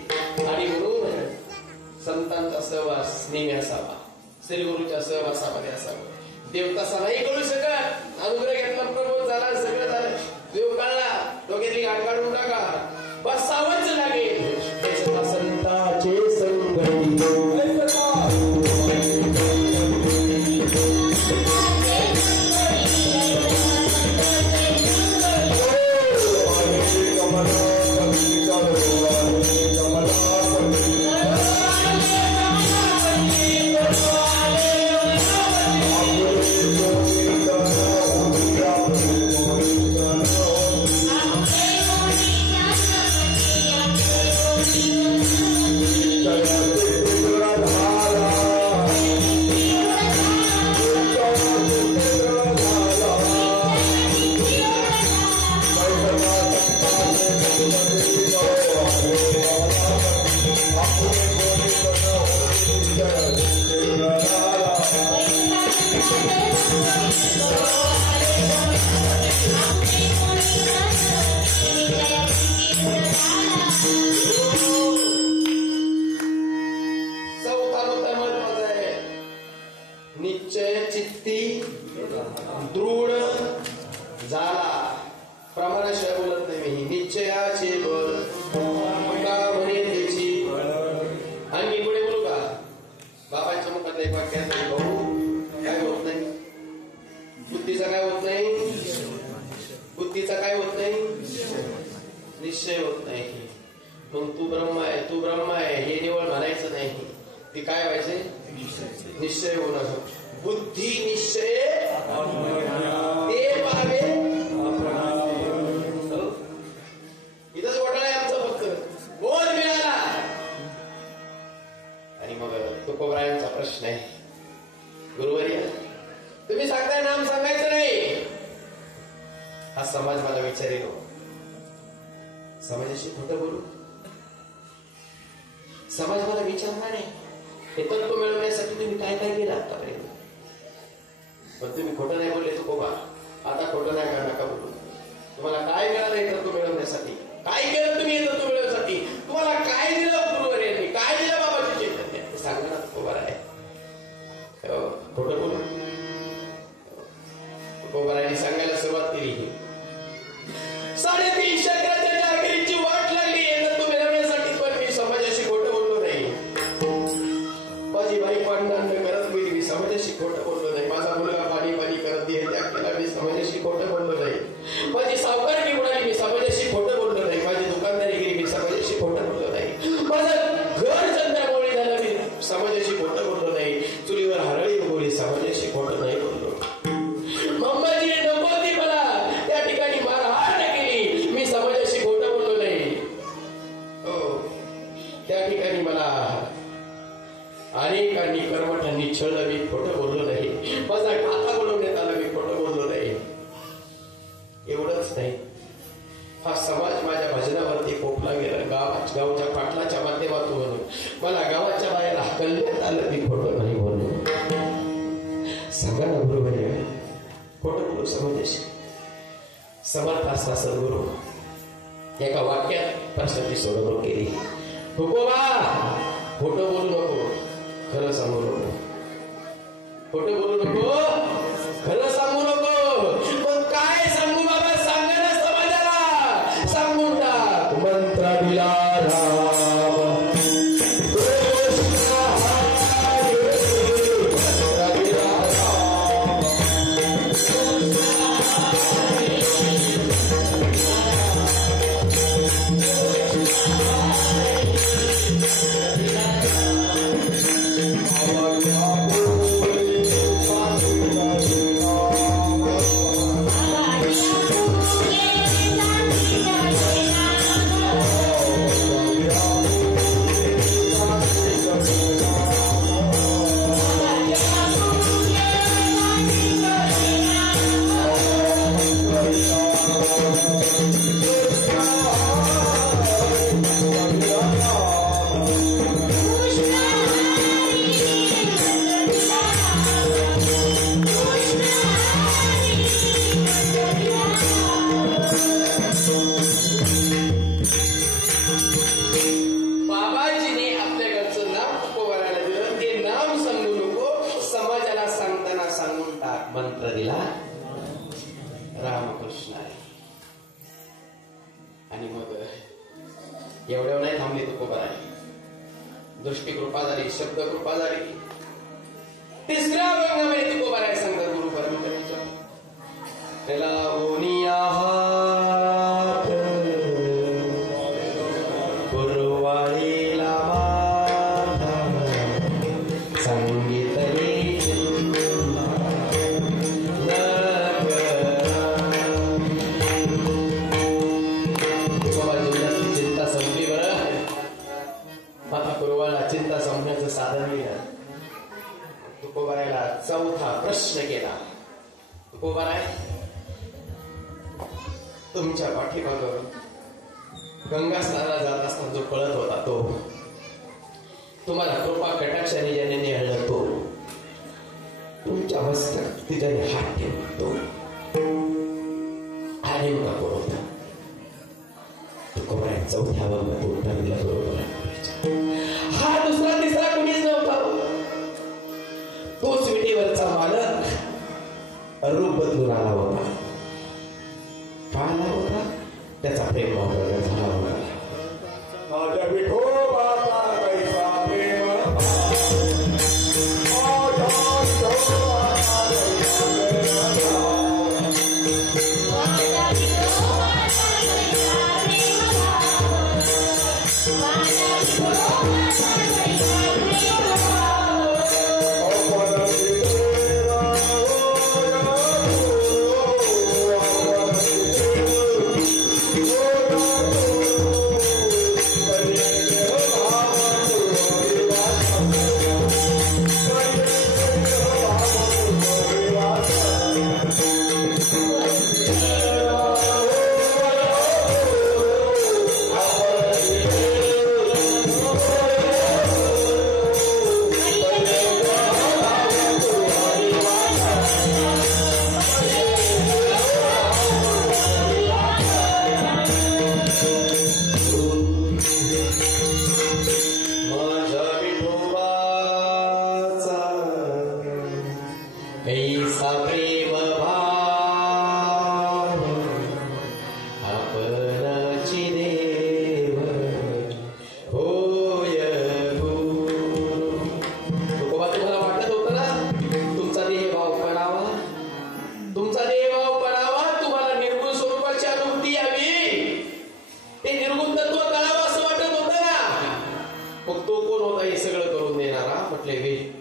आणि म्हणून संतांचा सहवास नेहमी असावा, श्रीगुरूच्या सहवासामध्ये असावा. देव तसा नाही कळू शकत. अनुग्रह घेतला, प्रबोध झाला, सगळं झालं, देव कळला, दोघेतली गाठ काढून टाका, बस सावच लागेल. संतांचे संगती निश्चय चित्ती दृढ झाला. प्रमाणाशिवाय बोलत नाही मी. निश्चयाचे बळ का म्हणे त्याची. आणि मी पुढे बोलू का? बाबांच्या मुखात एक वाक्य आहे, भाऊ काय होत नाही, बुद्धीचा काय होत नाही, बुद्धीचा काय होत नाही, निश्चय होत नाही. मग तू ब्रह्म आहे, तू ब्रह्म आहे हे निवड म्हणायचं नाही. ती काय व्हायचे? निश्चय होणं. बुद्धी निश्चय ते पाहावे. इथंच घोटाळा आहे आमचा. फक्त बोध मिळाला. आणि मग तुकोबरायांचा प्रश्न आहे, गुरुवर्य तुम्ही सांगताय नाम सांगायचं नाही. हा समाज मला विचारेल, समाजाशी खोटं बोलू? समाज मला विचारणार आहे हे तत्व मिळवण्यासाठी तुम्ही काय काय केलं आतापर्यंत. पण तुम्ही खोटं नाही बोलले तुकोबा. आता खोटं नाही का नका बोलू. तुम्हाला काय मिळालं हे तत्व मिळवण्यासाठी? काय केलं तुम्ही हे तत्व मिळवण्यासाठी? तुम्हाला काय दिलं गुरुवर्यांनी? काय दिलं बाबाची चैतन्य? सांगा ना तुकोबा आहे. खोटं बोलू? तुकोबारायांनी सांगायला सुरुवात केली. 350 अकराच्या अखेरीची वाट लागली हे तत्व मिळवण्यासाठी. पण मी समाजाशी खोटं बोललो नाही. माझी बाई पांडुरंग करत गेली, मी समाजाशी खोटं बोललो नाही. माझा मुलगा पाणी पाणी करत त्याग केला, मी समाजाशी खोटं बोललो नाही. माझी सावकारकी उडाली, मी समाजाशी खोटं बोललो नाही. माझी दुकानदारी गेली, मी समाजाशी खोटं बोललो नाही. माझं घर चंद्रामोळी झालं, मी समाजाशी खोटं बोललो नाही. चुलीवर हरळी उगवली, समाजाशी खोटं नाही बोललो. अंबाजी नकोती मला, त्या ठिकाणी मारहाण केली, मी समाजाशी खोटं बोललो नाही. हो त्या ठिकाणी मला अनेकांनी कर्मठांनी छळलं, मी खोटं बोललो नाही. माझा काका बोलवण्यात आला, मी खोटं बोललो नाही. एवढंच नाही, हा समाज माझ्या भजनावरती पोपला गेला. गावच्या पाटलाच्या माध्यमातून मला गावाच्या बाहेर हकलण्यात आलं, मी खोटं नाही बोललो. सांगा ना बरोबर आहे, खोटं बोललो सद्गुरु समदेश समर्थ असता सद्गुरु एका वाक्यात परिस्थिती सोडवणूक केली. तुकोबा खोटं बोलू नको, खरं सांगू नको. खोटं बोलू नको, खरं सांगू नको. पण काय सांगू बाबा, सांगा ना समाजाला. सांगून टाक. मंत्र दिला मंत्र दिला रामकृष्ण आहे. आणि मग एवढ्या नाही थांबले तुकोबा आहे. दृष्टी कृपा झाली, शब्द कृपा झाली. तिसऱ्या अभंगामध्ये तुकोबा आहे सांगतात गुरु परमेश्वराच्या त्याला ओनिया पुरवाळीला संगीतले चिंता संपण्याचं साधन मिळालं. तुकोबारायला चौथा प्रश्न केला. तुकोबाराय तुमच्या पाठीमागं गंगा स्नानाला जात असताना जो पळत होता तो तुम्हाला कृपा कटाक्षाने ज्याने निहळलं तो तुमच्या मस्तक तिच्याने हात ठेवतो हा नेमका कोण होता? तुकोबाराय चौथ्या वर्गात उत्तर दिलं बरोबर. हा दुसरा तिसरा कुणीच नव्हता. तोच विटेवरचा मालक रूप बदलून आला होता. का आला होता? त्याचा प्रेम प्रगट झाला होता. माझ्या विठोबाचा कैसा प्रेम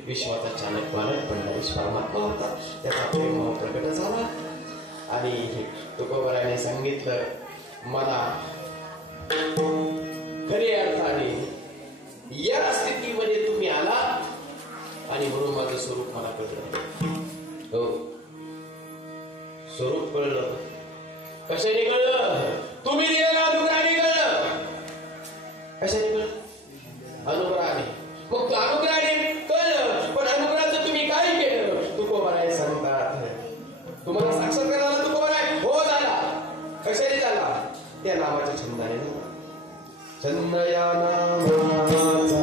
विश्वाचा चालक मालक पंढरीश परमात्मा होता. त्याचा प्रेम प्रकट झाला आणि तुकोबाराने सांगितलं मला खरी अर्थाने या स्थितीमध्ये तुम्ही आलात आणि म्हणून माझं स्वरूप मला कळलं. हो, स्वरूप कळलं. कशाने कळलं? तुम्ही दिलेल्या अनुग्रहाने कळलं. कशाने कळलं? अनुग्रहाने. मग तो अनुग्रहाने कळलं, पण अनुग्रहाचं तुम्ही काय केलं? तुकोबाराय सांगतात तुम्हाला साक्षात्कार त्या नावाच्या छंदाने ना छंद या नामाचा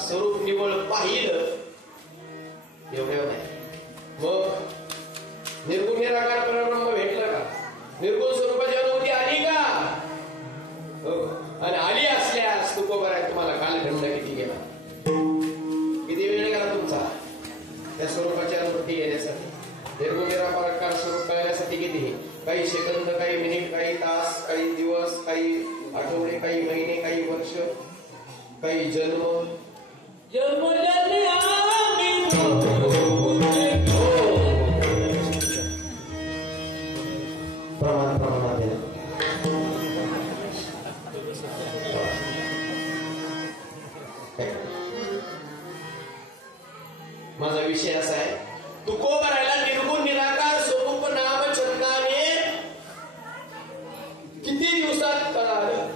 स्वरूप निवळ पाहिलं एवढं नाही. मग निर्गुण निराकार परब्रह्म भेटलं का? निर्गुण स्वरूपाची अनुभूती आली का? आणि आली असल्यास तुकोबर आहे तुम्हाला कालखंड किती गेला, किती वेळ गेला तुमचा त्या स्वरूपाची अनुभूती येण्यासाठी. निर्गुण निराकार स्वरूप कळण्यासाठी किती? काही सेकंद, काही मिनिट, काही तास, काही दिवस, काही आठवडे, काही महिने, काही वर्ष, काही जन्म. प्रमाणात माझा विषय असा आहे, तुकोबरायला निर्गुण निराकार स्वरूप नाम छंदाने किती दिवसात कळालं,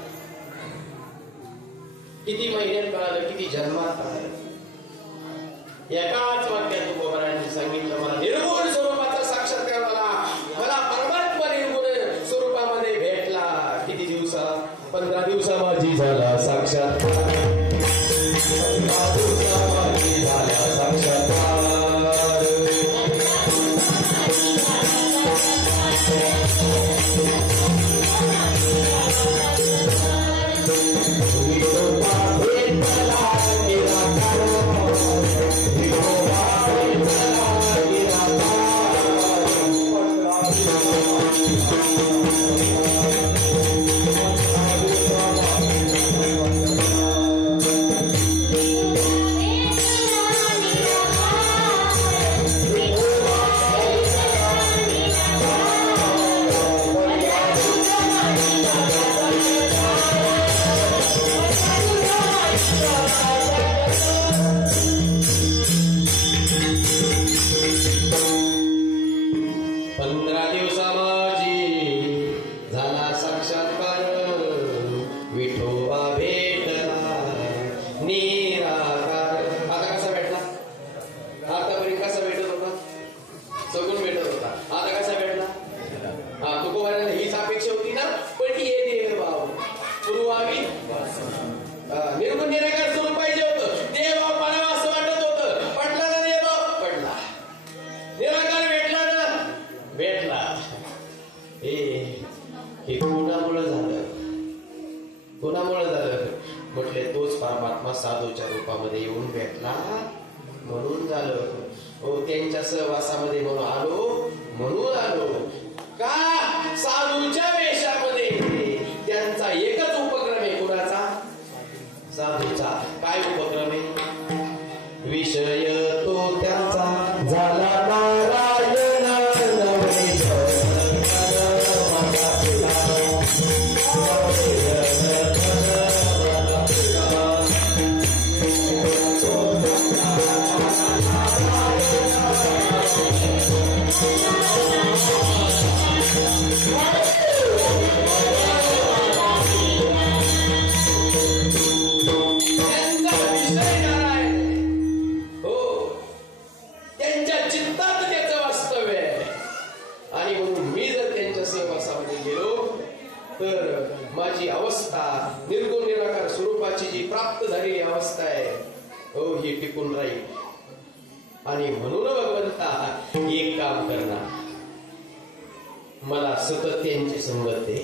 किती महिन्यात कळालं, किती जन्मात कळालं. एकाच वाक्यात तुकोबरायांनी सांगितलं, मला निर्गुण स्वरूपाचा साक्षात्कार मला परमात्मा निर्गुण स्वरूपामध्ये भेटला. किती दिवसात? 15 दिवसा माझी झाला साक्षात्कार. 15 दिवसा माझी झाला साक्षात्कार. म्हटले तोच परमात्मा साधूच्या रूपामध्ये येऊन भेटला म्हणून झालं. हो, त्यांच्या सहवासामध्ये म्हणून आलो का? साधूच्या वेशामध्ये त्यांचा एकच उपक्रम आहे. कुणाचा? साधूचा. काय उपक्रम आहे? विषय तो त्यांचा झाला नारायण मी जर त्यांच्या सहवासामध्ये गेलो तर माझी अवस्था निर्गुण निराकार स्वरूपाची जी प्राप्त झालेली अवस्था आहे हो ही टिकून राहील. आणि म्हणून भगवंता एक काम करणार, मला सतत त्यांची संगत दे.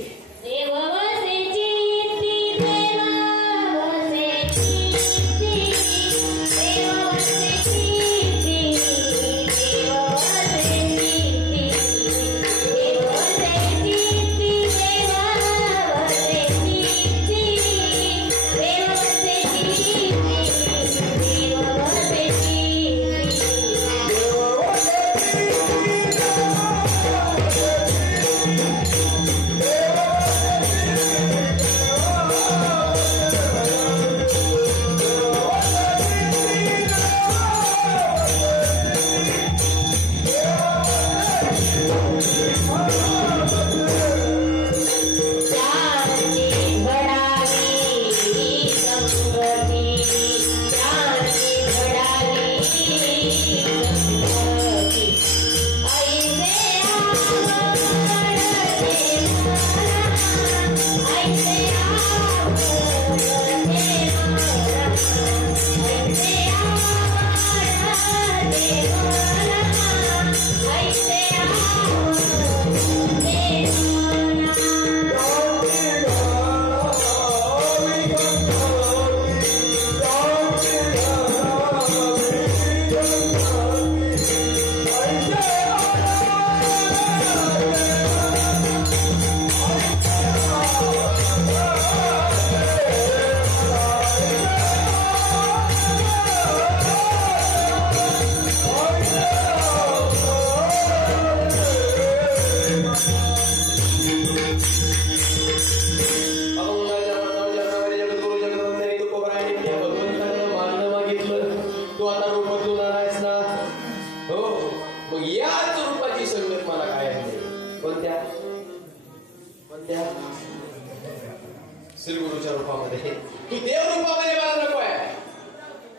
श्रीगुरूच्या रूपामध्ये तू देव रूपामध्ये मला नको आहे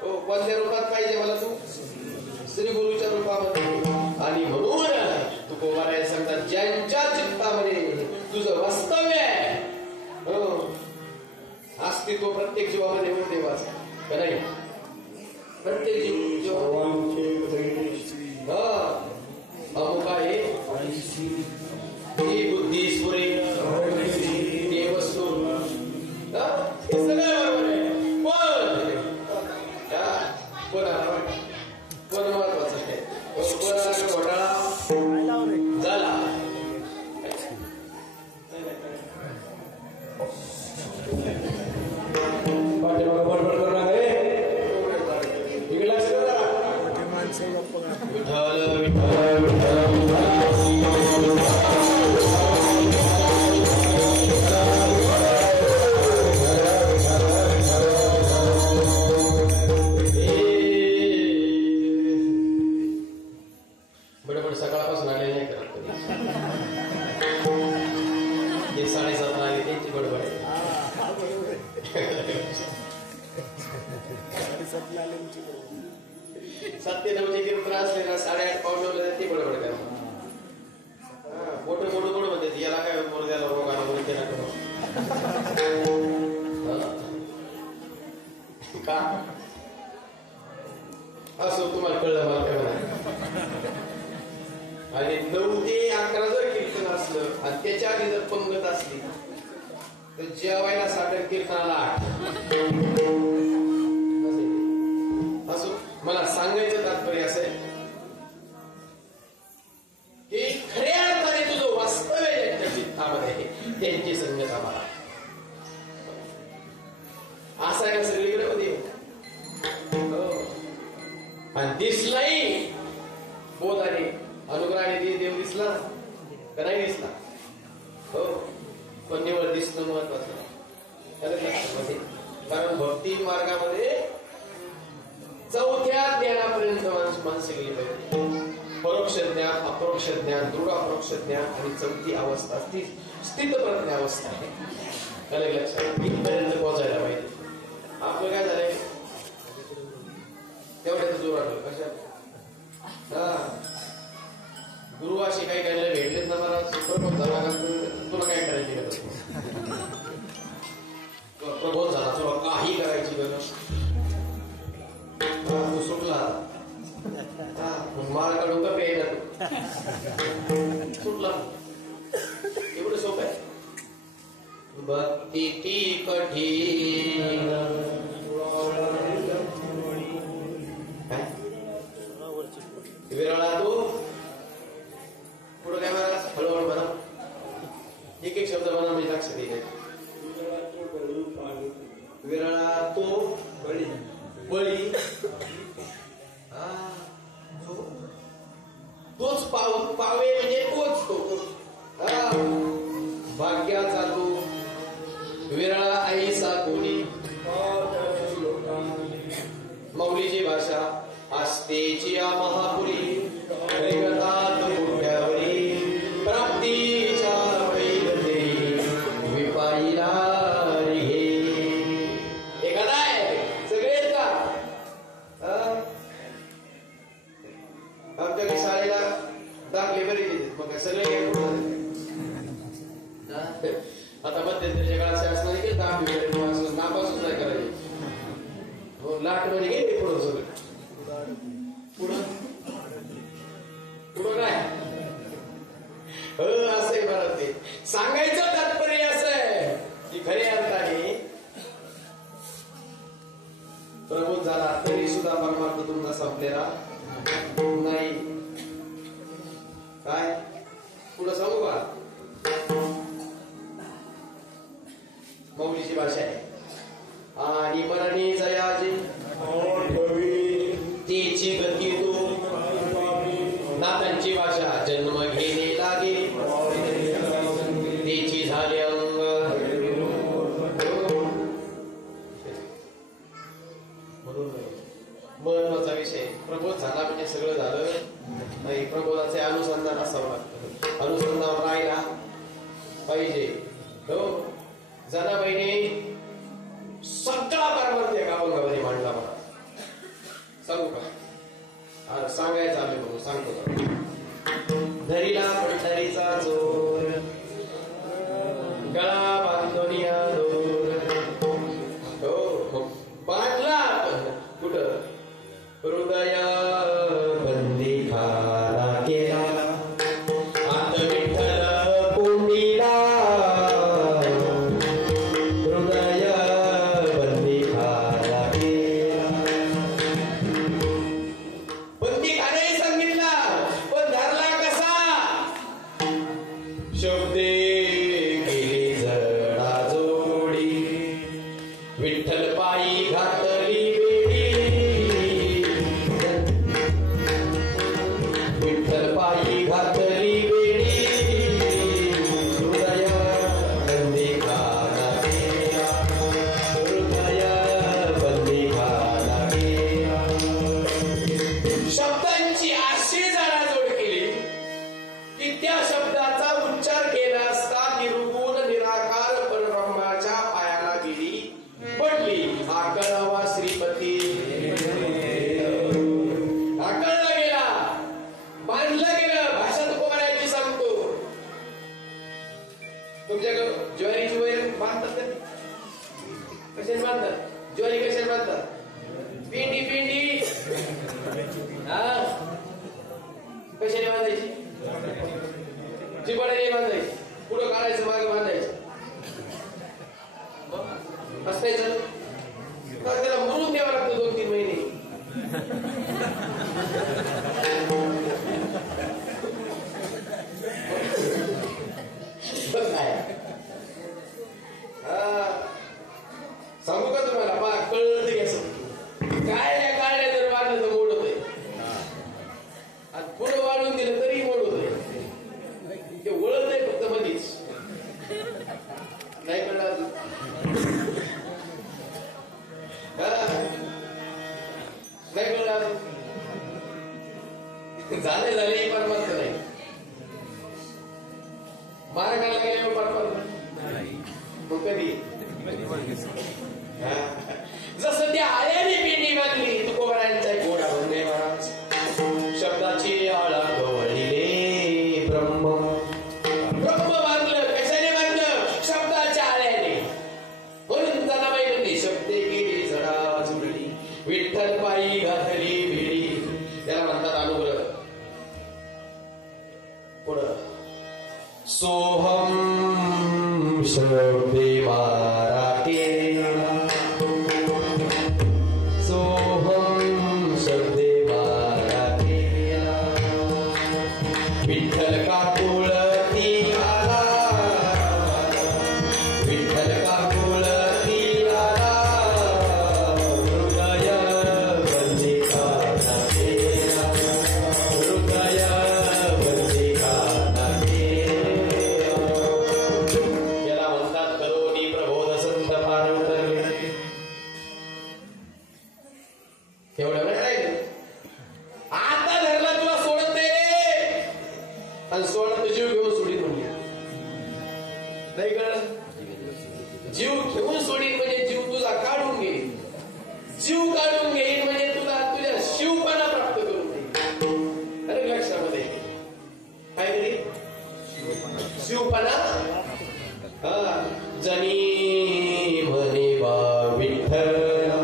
हो. कोणत्या रूपात पाहिजे मला तू? श्रीगुरूच्या रूपामध्ये. आणि म्हणून तू कुमाराय सांगतात ज्यांच्या चित्तामध्ये तुझं वास्तव्य आहे हो, अस्तित्व प्रत्येक जीवामध्ये देवाचं का नाही? प्रत्येक जीव अमुक आहे ही बुद्धी स्फुरे देवस्तू सगळं बरोबर आहे. पण महत्वाचं आहे घोटाळा झाला विठ्ठल विठ्ठल सकाळपासून आले नाही करत ते 7:30 आले त्यांची बडबड आहे. 7 ते 9 कीर्तन असले ना 8:30 पावणे ती बडबड करतात. मोठं मोठं मोठं म्हणते याला काय मोरद्याला रोग आला म्हणून त्याला का असं तुम्हाला कळलं मला काय म्हणा. आणि 9 ते 11 जर कीर्तन असलं आणि त्याच्या आधी जर पंगत असली तर जेवायला 7 कीर्तनाला 8 असो. मला सांगायचं तात्पर्य असं आहे की खऱ्या अर्थाने तुझं वास्तव्य ज्यांच्या चित्तामध्ये त्यांची संगत आम्हाला असं आहे सगळीकडे मध्ये आणि दिसलाही बोधाने अनुग्रहाने देव दिसला का नाही दिसला हो. पण निवड दिसणं महत्वाचं नाही. कारण भक्ती मार्गामध्ये 4थ्या ज्ञानापर्यंत माणसं गेली पाहिजे. परोक्ष ज्ञान, अपरोक्ष ज्ञान, दृढ अपरोक्ष ज्ञान आणि 4थी अवस्था स्थित प्रज्ञा अवस्था आहे. अलग लक्षात इथपर्यंत पोहोचायला पाहिजे. आपलं काय झालंय तेवढ्याच जोर आलं कशा गुरु असे काही करायला भेटलेत ना मला प्रबोध झाला का तुला काय करायची गरज प्रबोध झाला तुला काही करायची गरज तू सुटला मला कडून का पेय सुटला एवढं सोपं आहे भक्ती ती कठीण विरळा तू पुढं काय म्हणा हळूहळू म्हणा एक एक शब्द म्हणा म्हणजे लक्ष देईल विरळा तो बळी बळी तोच पावे म्हणजे तोच तो भाग्याचा तू विरळा आईसा कोणी मौलीची भाषा आस्तेची या महापुरी रेगतात मोठ्यावरी प्राप्तीच्या वैदते विपाईला रे एखादा आहे सगळेच का आमच्या शाळेला दाखले बरे मग सगळे आता मध्यंतरीच्या काळात शासनाने केलं नापासून नाही करायचे लाट मध्ये गेले पुढं सगळं पुढं काय असं आहे मला ते सांगायचं तात्पर्य असं आहे की खऱ्या अर्थाने प्रबोध झाला तरी सुद्धा परमार्थ तुमचा संपलेला नाही काय पुढं सांगू का मौलीची भाषा आहे आणि मरणी जयाची तिची गती तू नाथांची भाषा जन्म घेणे लागे तिची झाले अंग महत्वाचा विषय प्रबोध झाला म्हणजे सगळं झालं नाही प्रबोधाचे अनुसंधान असावं लागतं अनुसंधान राहायला पाहिजे हो जनाबाईने सगळा परमार्थ एका अभंगामध्ये मांडला मला सांगू का सांगायचं आम्ही म्हणून सांगतो धरीला पंढरीचा जोर गळा बांधोनिया दोर हो बांधला कुठं हृदया बंदी खाला केला आत विठ्ठल कोंडीला सांगू का तुम्हाला कळलं ते काय काढल्या जर वाढलं तर मोड होतंय पुढं वाढून दिलं तरी मोड होतंय ते वळत आहे फक्त मधीच नाही कळलं नाही कळलं झाले परमार्थ नाही मार्गाला गेल्यावर परमार्थ मग कधी जसं त्या आल्याने पिंडी बांधली तुकोबरायांचा घोडा बंदे महाराज शब्दाची आळा गवळीले सोहम शब्दे मारा केला सोहम शब्दे मारा केला विठ्ठल का कुळती आला विठ्ठल का कुळती आला हृदय बंदिकाना केला हृदय बंदिकाना केला याला म्हणतात करोनी प्रबोध संत फार उतरले एवढं राहिलं आता धरला तुला सोडत नाही रे आणि सोडत जीव घेऊन सोडीत म्हणजे नाही कळलं जीव घेऊन सोडीत म्हणजे जीव तुझा काढून घेईल जीव काढून घेईल म्हणजे तुला तुझ्या शिवपणा प्राप्त करून देईल अरे लक्षामध्ये काय करी शिवपणा हा जनी म्हणे बा विठ्ठला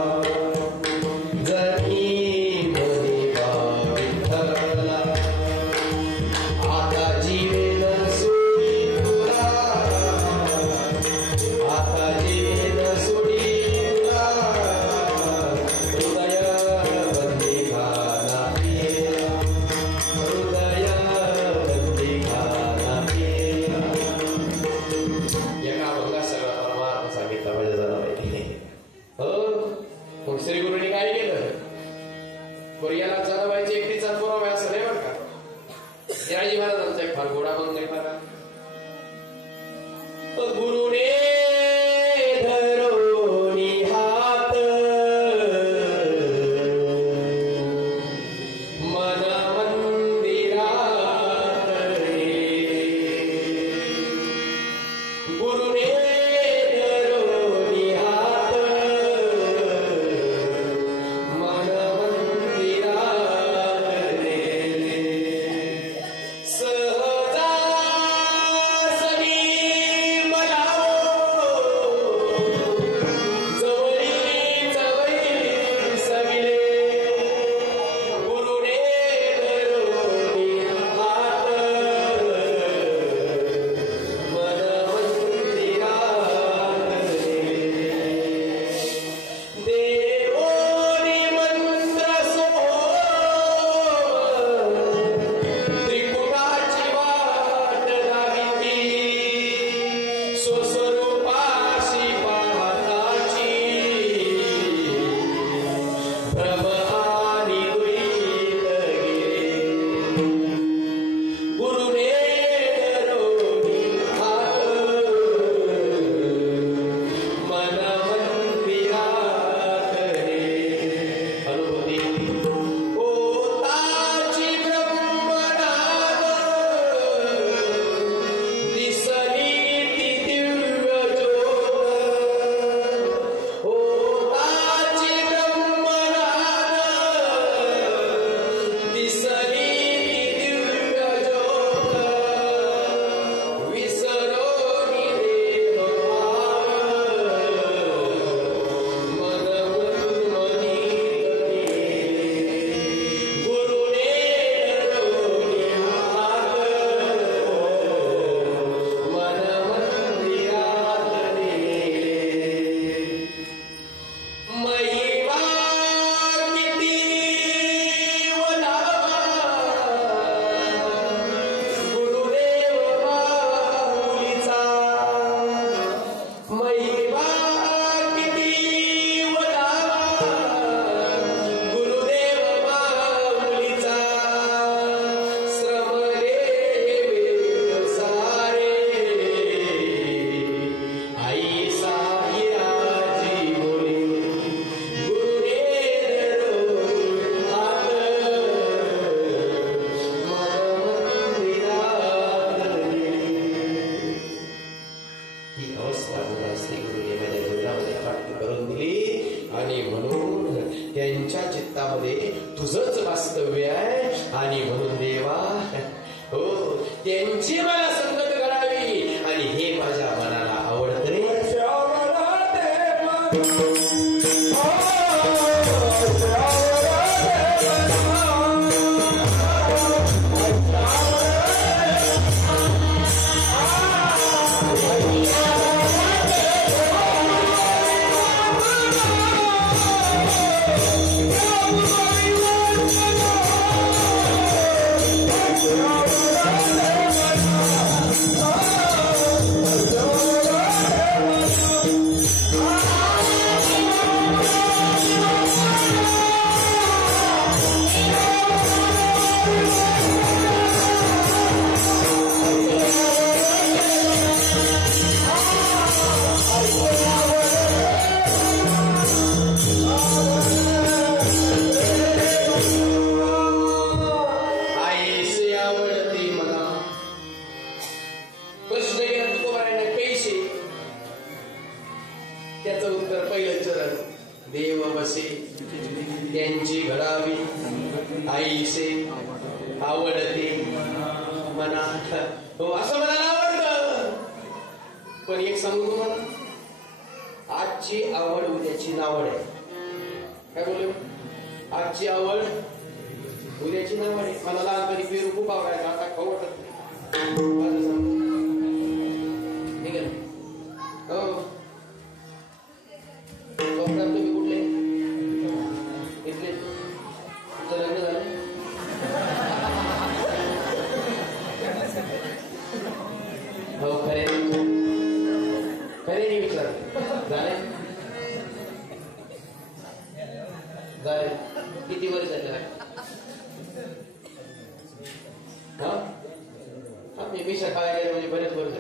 जनी म्हणे बा विठ्ठला आता जीवेन सोडी तुला आता जीवेन सोडी तुला हृदय बंदिखाना केला हृदय बंदिखाना केला एका अभंगात सगळा परमार्थ सांगितला पाहिजे झाला पाहिजे हो मग श्री गुरुनी काय केलं कोरियाला जनाबाईची एकटीचा पुरावा असं नाही बरं का शिवाजी महाराजांचा एक फार गोडा मग नाही फार गुरुने धरोनी हात मन मंदिरात गुरुने धरोनी हात मन मंदिरात सहजासनी मनावो जवळी जवळी सविले गुरुने धरोनी हात मन मंदिरात देवोनी मंत्र सोहम त्रिकुटाची वाट लाविली स्वस्वरूपाशी पाहताची भ्रम आणि द्वैत गेले गुरुने धरोनी हात मन मंदिरात अनुभूती ओताची ब्रह्मनाद दिसली ती दिव्य ज्योत ओताची ब्रह्मनाद दिसली ती दिव्य ज्योत विसरोनी देवभाव मन मनी गुरुने धरोनी हात मन मंदिरात महिमा किती वनावा गुरुदेव माऊलीचा महिमा किती वनावा गुरुदेव माऊलीचा श्रमले वेद सारे आई साईराजी बोले गुरुने धरोनी हात मन मंदिरात ही अवस्था मला श्री गुरुने माझ्या जीवनामध्ये प्राप्त करून दिली आणि म्हणून त्यांच्या चित्तामध्ये तुझंच वास्तव्य आहे आणि म्हणून देवा हो त्यांची मला संगत करावी आणि हे माझ्या मनाला आवडत रे पहिलं चरण. देव बसे त्यांची घडावी आईसे आवडते मना. हो असं म्हणायला आवडतं. पण एक सांगू तुम्हाला, आजची आवड उद्याची नावड आहे. काय बोलू? आजची आवड उद्याची नावड आहे. मला लहानपणी पेरू खूप आवडायचा, आता खाऊ वाटत नाही. ठीक आहे. हो तुम्ही कुठले इथले? तुमचं लग्न झालं? हो खरे खरे विचार झाले. किती वर्ष झाले? हा मी सकाळी गेले म्हणजे बरेच वर्ष.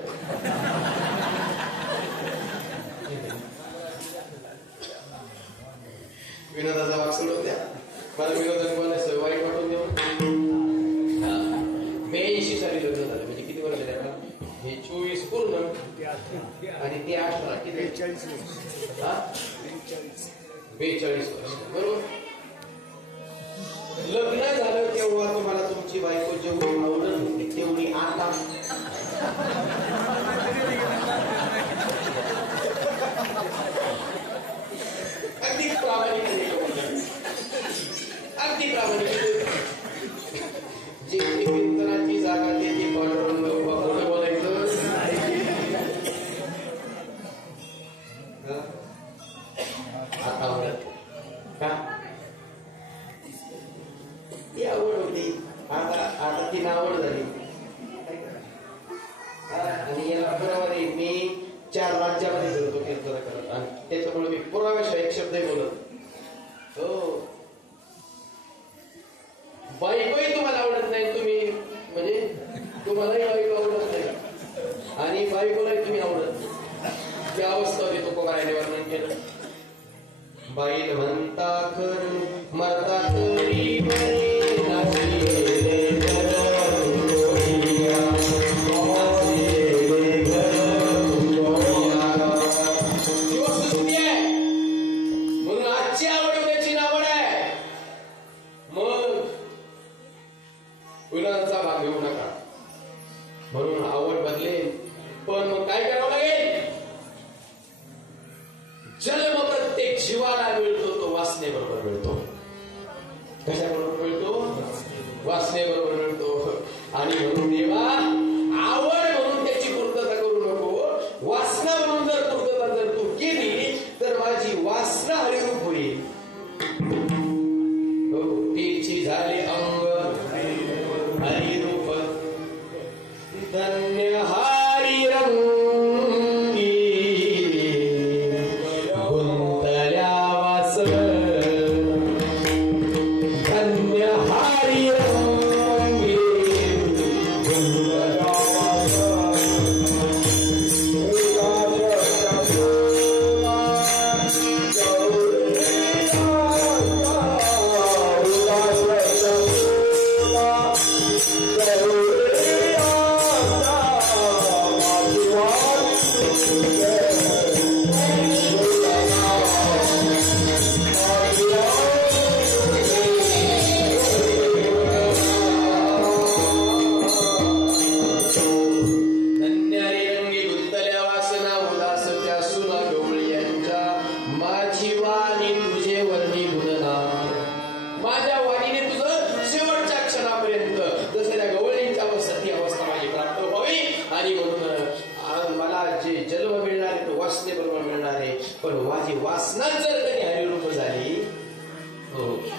विनोदाचा भाग सोडून द्या. मला विनोदाने बोलायचं वाईट वाटून देऊ. 82 साली लग्न झालं. म्हणजे किती वर्ष झाले आता? हे 24 पूर्ण आणि ते 18 किती? 42 वर्ष. बरोबर. लग्न झालं तेव्हा तुम्हाला तुमची बायको जेवढी आवडत होती तेवढी आता अगदी प्रामाणिक अगदी प्रामाणिक. जे कीर्तनाची जागा ते पांडुरंग बोलायचं आता आवडत का? ती आवड होती, आता ती नावड झाली. आणि याला पुरावा देईल. मी 4 राज्यामध्ये फिरतो कीर्तन करत आणि त्याच्यामुळे मी पुराव्याशिवाय एक शब्द बोलत. हो बायकोही तुम्हाला आवडत नाही. तुम्ही म्हणजे तुम्हालाही बायको आवडत नाही आणि बायकोलाही तुम्ही आवडत नाही. ती अवस्था होती. तुकोबाराने वर्णन केलं. बाईल म्हणता कर मरता करी बरे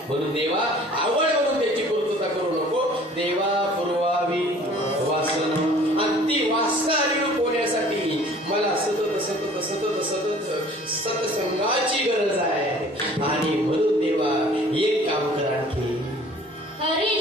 म्हणून देवा आवड म्हणून त्याची पूर्तता करू नको. देवा पुरवावी वासना आणि ती वासना हरिरूप होण्यासाठी मला सतत सतत सतत सतत सत्संगाची गरज आहे. आणि म्हणून देवा एक काम कर आणखी Hare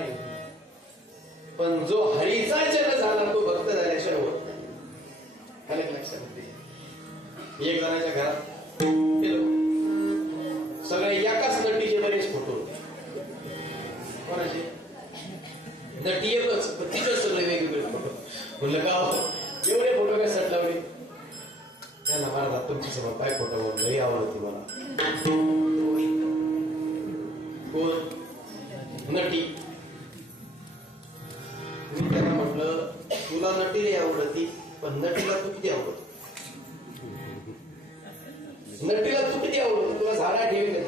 नाही, पण जो हरीचा जन झाला तो भक्त झाल्याशिवाय होत नाही. आलं लक्षात? एक जणाच्या घरात गेलो, सगळे एकाच नटीचे बरेच फोटो. कोणाचे? नटी एकच, पण तिथेच सगळे वेगवेगळे फोटो. म्हणलं का एवढे फोटो काय सट लावले? त्यांना मला तुमच्या समोर काय फोटो लई आवडते मला. कोण? नटी. मी त्यांना म्हटलं तुला नटी लई आवडती, पण नटीला तू किती आवडत? नटीला तू किती आवडत? तुला झाडा ठेवी नाही,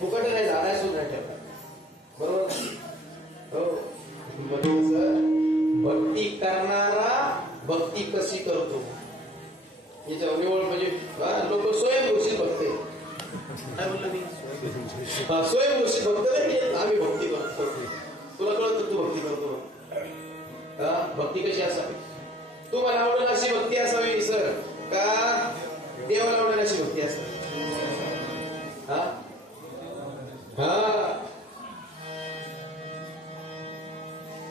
फुकट नाही, झाडा सुद्धा ठेवला. बरोबर? हो. भक्ती करणारा भक्ती कशी करतो याच्यावर निवड म्हणजे लोक स्वयंघोषित भक्त आहे. काय म्हणलं मी? स्वयंघोषित भक्त नाही, आम्ही भक्ती करतो. तुला कळत तू भक्ती करतो. भक्ती कशी असावी? तुम्हाला आवडेल अशी भक्ती असावी सर, का देवाला आवडेल अशी भक्ती असावी?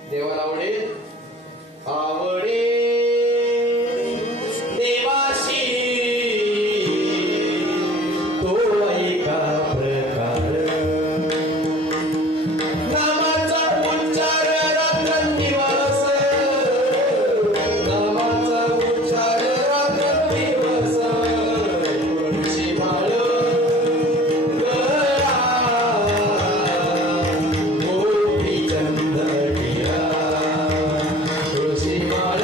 देवाला आवडेल, आवडे देवाशी तो ऐका प्रकार, नामाचा उच्चार रात्रंदिवस, नामाचा उच्चार रात्रंदिवस, तुळशी माळ गळा, गोपी चंदनिया, तुळशी माळ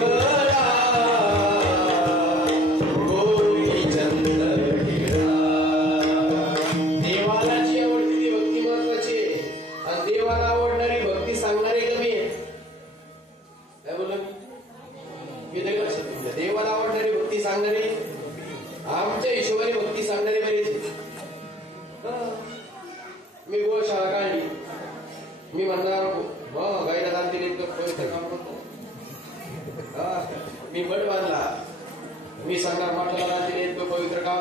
गळा, गोपी चंदनिया. देवाला जी आवडते ती भक्ती महत्वाची आहे, आणि देवाला आवडणारी भक्ती सांगणारे कमी आहे. काय बोलला मी? लक्षात ठेवा. देवाला आवडणारी भक्ती सांगणारी, आमच्या हिशोबाने भक्ती सांगणारी बरेच आहे. मी गोशाळा काढली, मी म्हणणार गाईला दान दिले इतकं काम करतो. मी मठ बांधला, मी सांगणार मठाला दान दिले इतकं पवित्र काम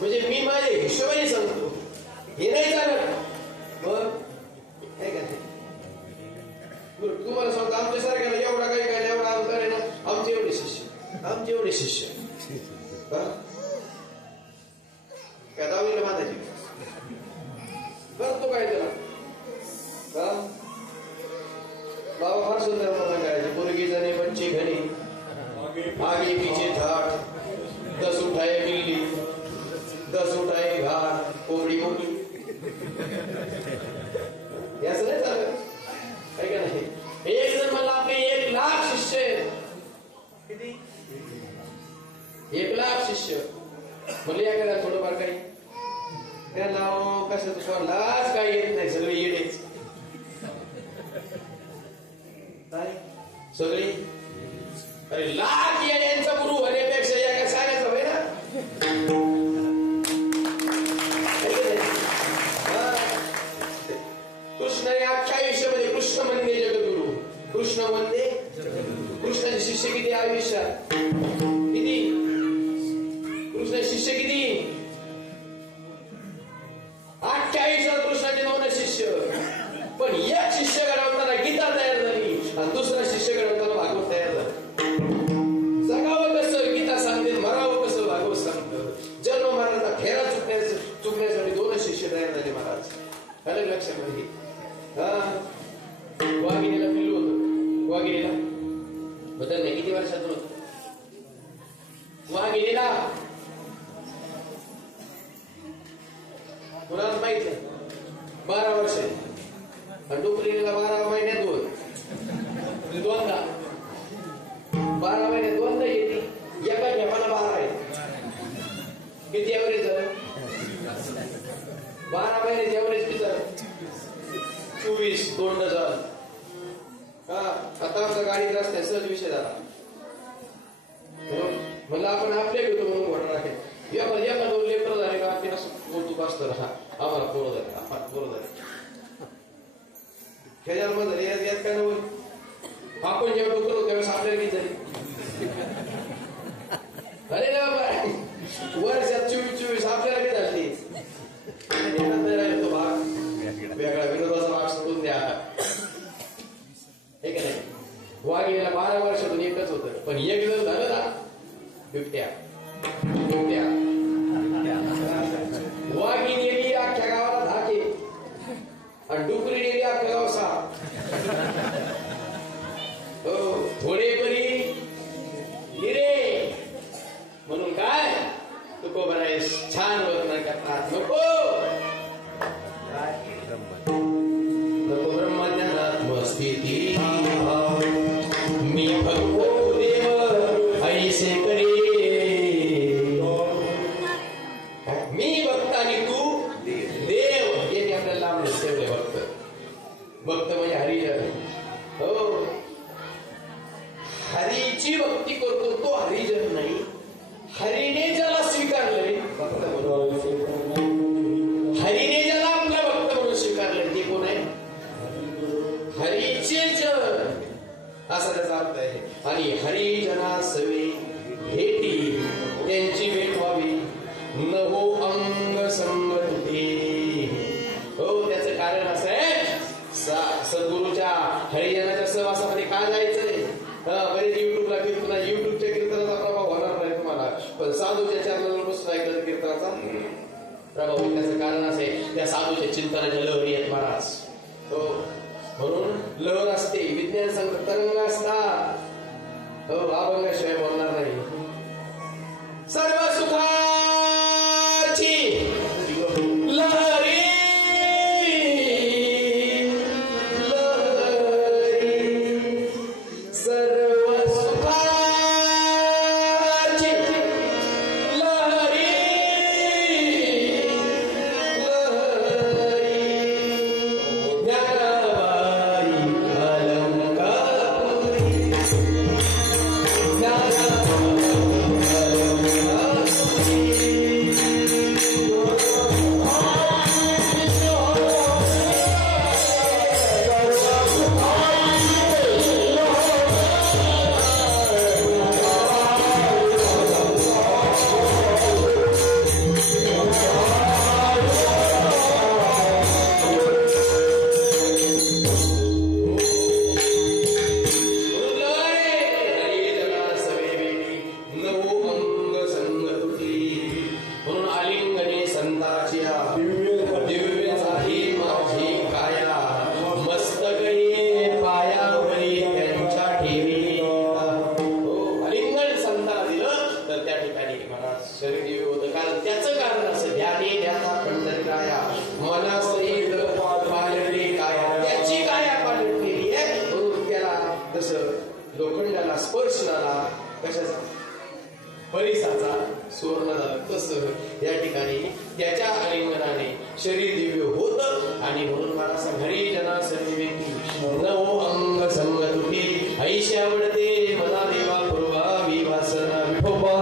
म्हणजे मी माझ्या हिशोबाने सांगतो, हे नाही चालत. मग काय करते तुम्हाला सांगतो, आमच्या सारख्याला एवढा काही काय एवढा अंतर आहे ना, आमचे एवढे शिष्य, आमचे एवढे शिष्य काय दावीला बांधायची करतो काय त्याला. बाबा फार सुंदर प्रसंग आहे. मुर्गी जणे बच्चे घरी, आगे पीछे झाड, 10 उठाए बिल्ली, 10 उठाए घाट, कोंबडी मोठी. असं नाही चालत काय का नाही. एक जण मला आपले 1,00,000 शिष्य आहेत. किती? 1,00,000 शिष्य. म्हणले या करा थोडंफार काही त्या नाव कसं स्वतःलाच काही येत नाही, सगळे येडेच सगळे. अरे 1,00,000 येड्यांचा गुरु होण्यापेक्षा या काय सांगायचं होय ना. कृष्ण या अख्ख्या आयुष्यामध्ये कृष्ण म्हणणे जगद्गुरु, कृष्ण म्हणणे. कृष्णाचे शिष्य किती आयुष्यात? किती? कृष्णाचे शिष्य किती? अख्ख्या आयुष्यात कृष्णाचे 9 शिष्य, पण एक शिष्य घडवताना गीता तयार झाली आणि दुसरा शिष्य घडवताना भागवत तयार झाला. जगावं कसं गीता सांगते, मरावं कसं भागवत सांगतं. जन्म मरणाचा फेरा चुकण्यासाठी 2 शिष्य तयार झाले महाराज. अलग लक्षात घे. वाघिणीला पिल्लू होतं, वाघिणीला बदल नाही. किती वर्षातून होत वाघिणीला? कुणाला माहित नाही. 12 वर्ष. डुकरीला 12 महिन्यात 2दा 12 महिन्यात 2दा येते. एका ठेपाला 12 आहे. किती एव्हरेज झालं? 12 महिन्यात एव्हरेज किती झालं? 24, 2 डझन. आता आमचा गाडी रस्त्यात सहज विषय झाला. म्हणलं आपण आपल्या घेतो म्हणून घोडा राखेल. एका 2 लेकर झाले का ते असं कौतुक असतं. आम्हाला पोरं झाले, आम्हाला पोरं झाले. ह्याच्यावर झाले यात काय नव्हतं. आपण जेव्हा डोकर होतो त्यावेळेस आपल्याला किती झाली? अरे ना बाबा वर्षात 24 आपल्याला किती झाली? ज्ञानात नको नको ब्रह्मज्ञानात्मस्थिती मी भक्त तू देव ऐसे करे मी भक्त आणि तू देव हे आपल्याला लांब ठेवले भक्त भक्त म्हणजे हरिजन हो हरीची भक्ती करतो तो हरिजन नाही हरीने ज्याला स्वीकारले भक्त म्हणून हरीने ज्याला आपला भक्त म्हणून स्वीकारले ते कोण आहे हरीचे जन असा त्याचा अर्थ आहे आणि हरिजना सवे भेटी त्यांची भेट व्हावी न हो अंग संगती हो त्याचं कारण असं आहे सद्गुरूच्या हरिजनाच्या सहवासामध्ये का जायचंय बरेच युट्यूबला कीर्तना युट्यूबच्या कीर्तनाचा प्रभाव होणार नाही तुम्हाला पण साधूच्या चॅनलवर बसून ऐकलं कीर्तनाचा प्रभाव होईल त्याचं कारण असे त्या साधूच्या चिंतनाच्या लहरी आहेत महाराज हो म्हणून लहर असते विज्ञान संघ तरंग असतात हो अभंगाशिवाय बोलणार नाही सर्व सुखाची लहरी लोखंडाला स्पर्श झाला कशाचा परिसाचा सुवर्ण झाला तसं या ठिकाणी त्याच्या आलिंगनाने शरीर दिव्य होत आणि म्हणून मला हरी जना सर्वेती नवो अंग संगतुकी ऐशी आवडते मला देवा पूर्वावी वासना विठोबा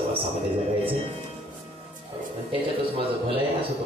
सहवासामध्ये जगायचं आणि त्याच्यातच माझं भलं आहे असं तो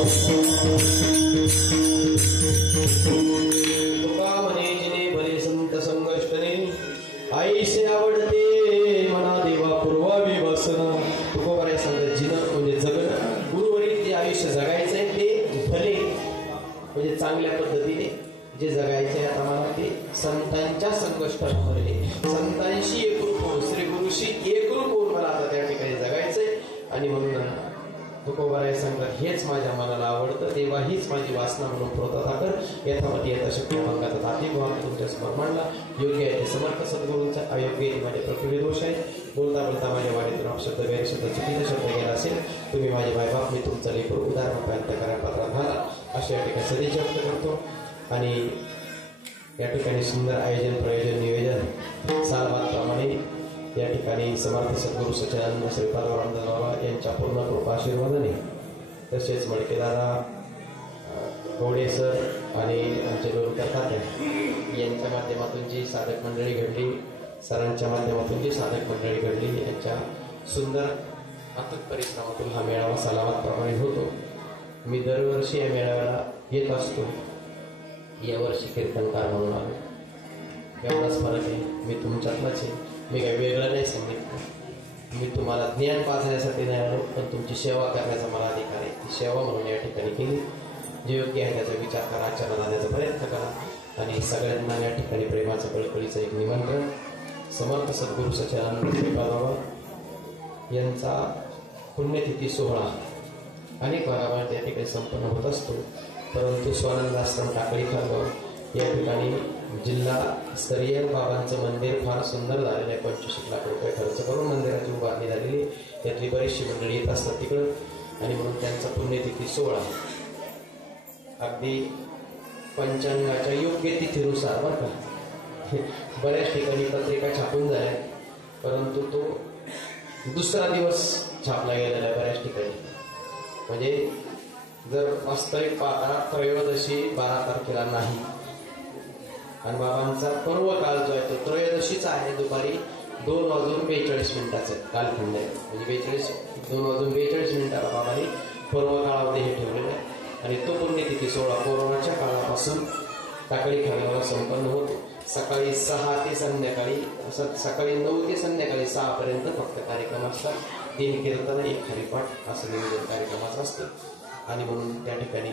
तुका म्हणे जिने भले संत संगष्टने आईसे आवडते मना देवा पूर्वावी वासना. तुका बरे सांगत जिनं म्हणजे जगणं गुरुवरील जे आयुष्य जगायचंय ते भले म्हणजे चांगल्या पद्धतीने जे जगायचे आता मला ते संतांच्या संगष्टामध्ये संतांशी एकरूप होऊन श्री गुरुशी एकरूप होऊन मला आता त्या ठिकाणी जगायचंय. आणि म्हणून तुकोबाराय सांगतात हेच माझ्या मनाला आवडतं तेव्हा हीच माझी वासना म्हणून प्रोत्साह कर यथामती यथा शक्य भंगाचा तात्विक भाव तुमच्या समोर मांडला. योग्य आहे ते समर्थ सद्गुरूंचा अयोग्य आहे ते माझे प्रकृती दोष आहे. बोलता बोलता माझ्या वाणीतून अपशब्द गैरशब्द चुकीचा शब्द गेला असेल तुम्ही माझे मायबाप मी तुमचा लेकर उदाहरणापर्यंत करा पत्रात घाला अशा या ठिकाणी सदिच्छा व्यक्त करतो. आणि या ठिकाणी सुंदर आयोजन प्रयोजन नियोजन सालबादप्रमाणे या ठिकाणी समर्थ सद्गुरू सच्चिदानंद श्रीपाद वरंदर बाबा यांच्या पूर्ण कृपा आशीर्वादाने तसेच मडकेदादा गवडे सर आणि आमचे लोणकर तात्या यांच्या माध्यमातून जी साधक मंडळी घडली सरांच्या माध्यमातून जी साधक मंडळी घडली यांच्या सुंदर अथक परिश्रमातून हा मेळावा सालाबादप्रमाणे होतो. मी दरवर्षी या मेळाव्याला येत असतो. यावर्षी कीर्तनकार म्हणून आलो. एवढाच फरक आहे मी तुमच्यातलाच आहे. मी काही वेगळं नाही सांगितलं. मी तुम्हाला ज्ञान पाजण्यासाठी नाही आलो पण तुमची सेवा करण्याचा मला अधिकार आहे. ती सेवा म्हणून या ठिकाणी केली. जे योग्य आहे त्याचा विचार करा आचरणात आणण्याचा प्रयत्न करा. आणि सगळ्यांना या ठिकाणी प्रेमाचं कळकळीचं एक निमंत्रण समर्थ सद्गुरू सच्चिदानंद श्रीपाद बाबा यांचा पुण्यतिथी सोहळा अनेक भागामध्ये या ठिकाणी संपन्न होत असतो. परंतु स्वानंद आश्रम टाकळी खारगाव या ठिकाणी जिल्हास्तरीय बाबांचं मंदिर फार सुंदर झालेलं आहे. 25 लाख रुपये खर्च करून मंदिराची उभारणी झालेली. त्यातली बरीचशी मंडळी येत असतात तिकडं. आणि म्हणून त्यांचा पुण्यतिथी सोहळा अगदी पंचांगाच्या योग्य तिथीनुसार बरं का. बऱ्याच ठिकाणी पत्रिका छापून झाल्या परंतु तो दुसरा दिवस छापला गेलेला आहे बऱ्याच ठिकाणी. म्हणजे जर वास्तविक पाहता त्रयोदशी 12 तारखेला नाही आणि बाबांचा पर्वकाळ जो आहे तो त्रयोदशीचा आहे. दुपारी 2:42 कालखंड आहे. म्हणजे 2:42 बाबांनी पर्वकाळामध्ये हे ठेवलेलं आहे. आणि तो पुण्यतिथी सोहळा कोरोनाच्या काळापासून टाकळी खारगावला संपन्न होतो. सकाळी 6 ते संध्याकाळी सकाळी 9 ते संध्याकाळी 6 पर्यंत फक्त कार्यक्रम असतात. 3 कीर्तन 1 हरिपाठ असं नियोजन कार्यक्रमाचं असतं. आणि म्हणून त्या ठिकाणी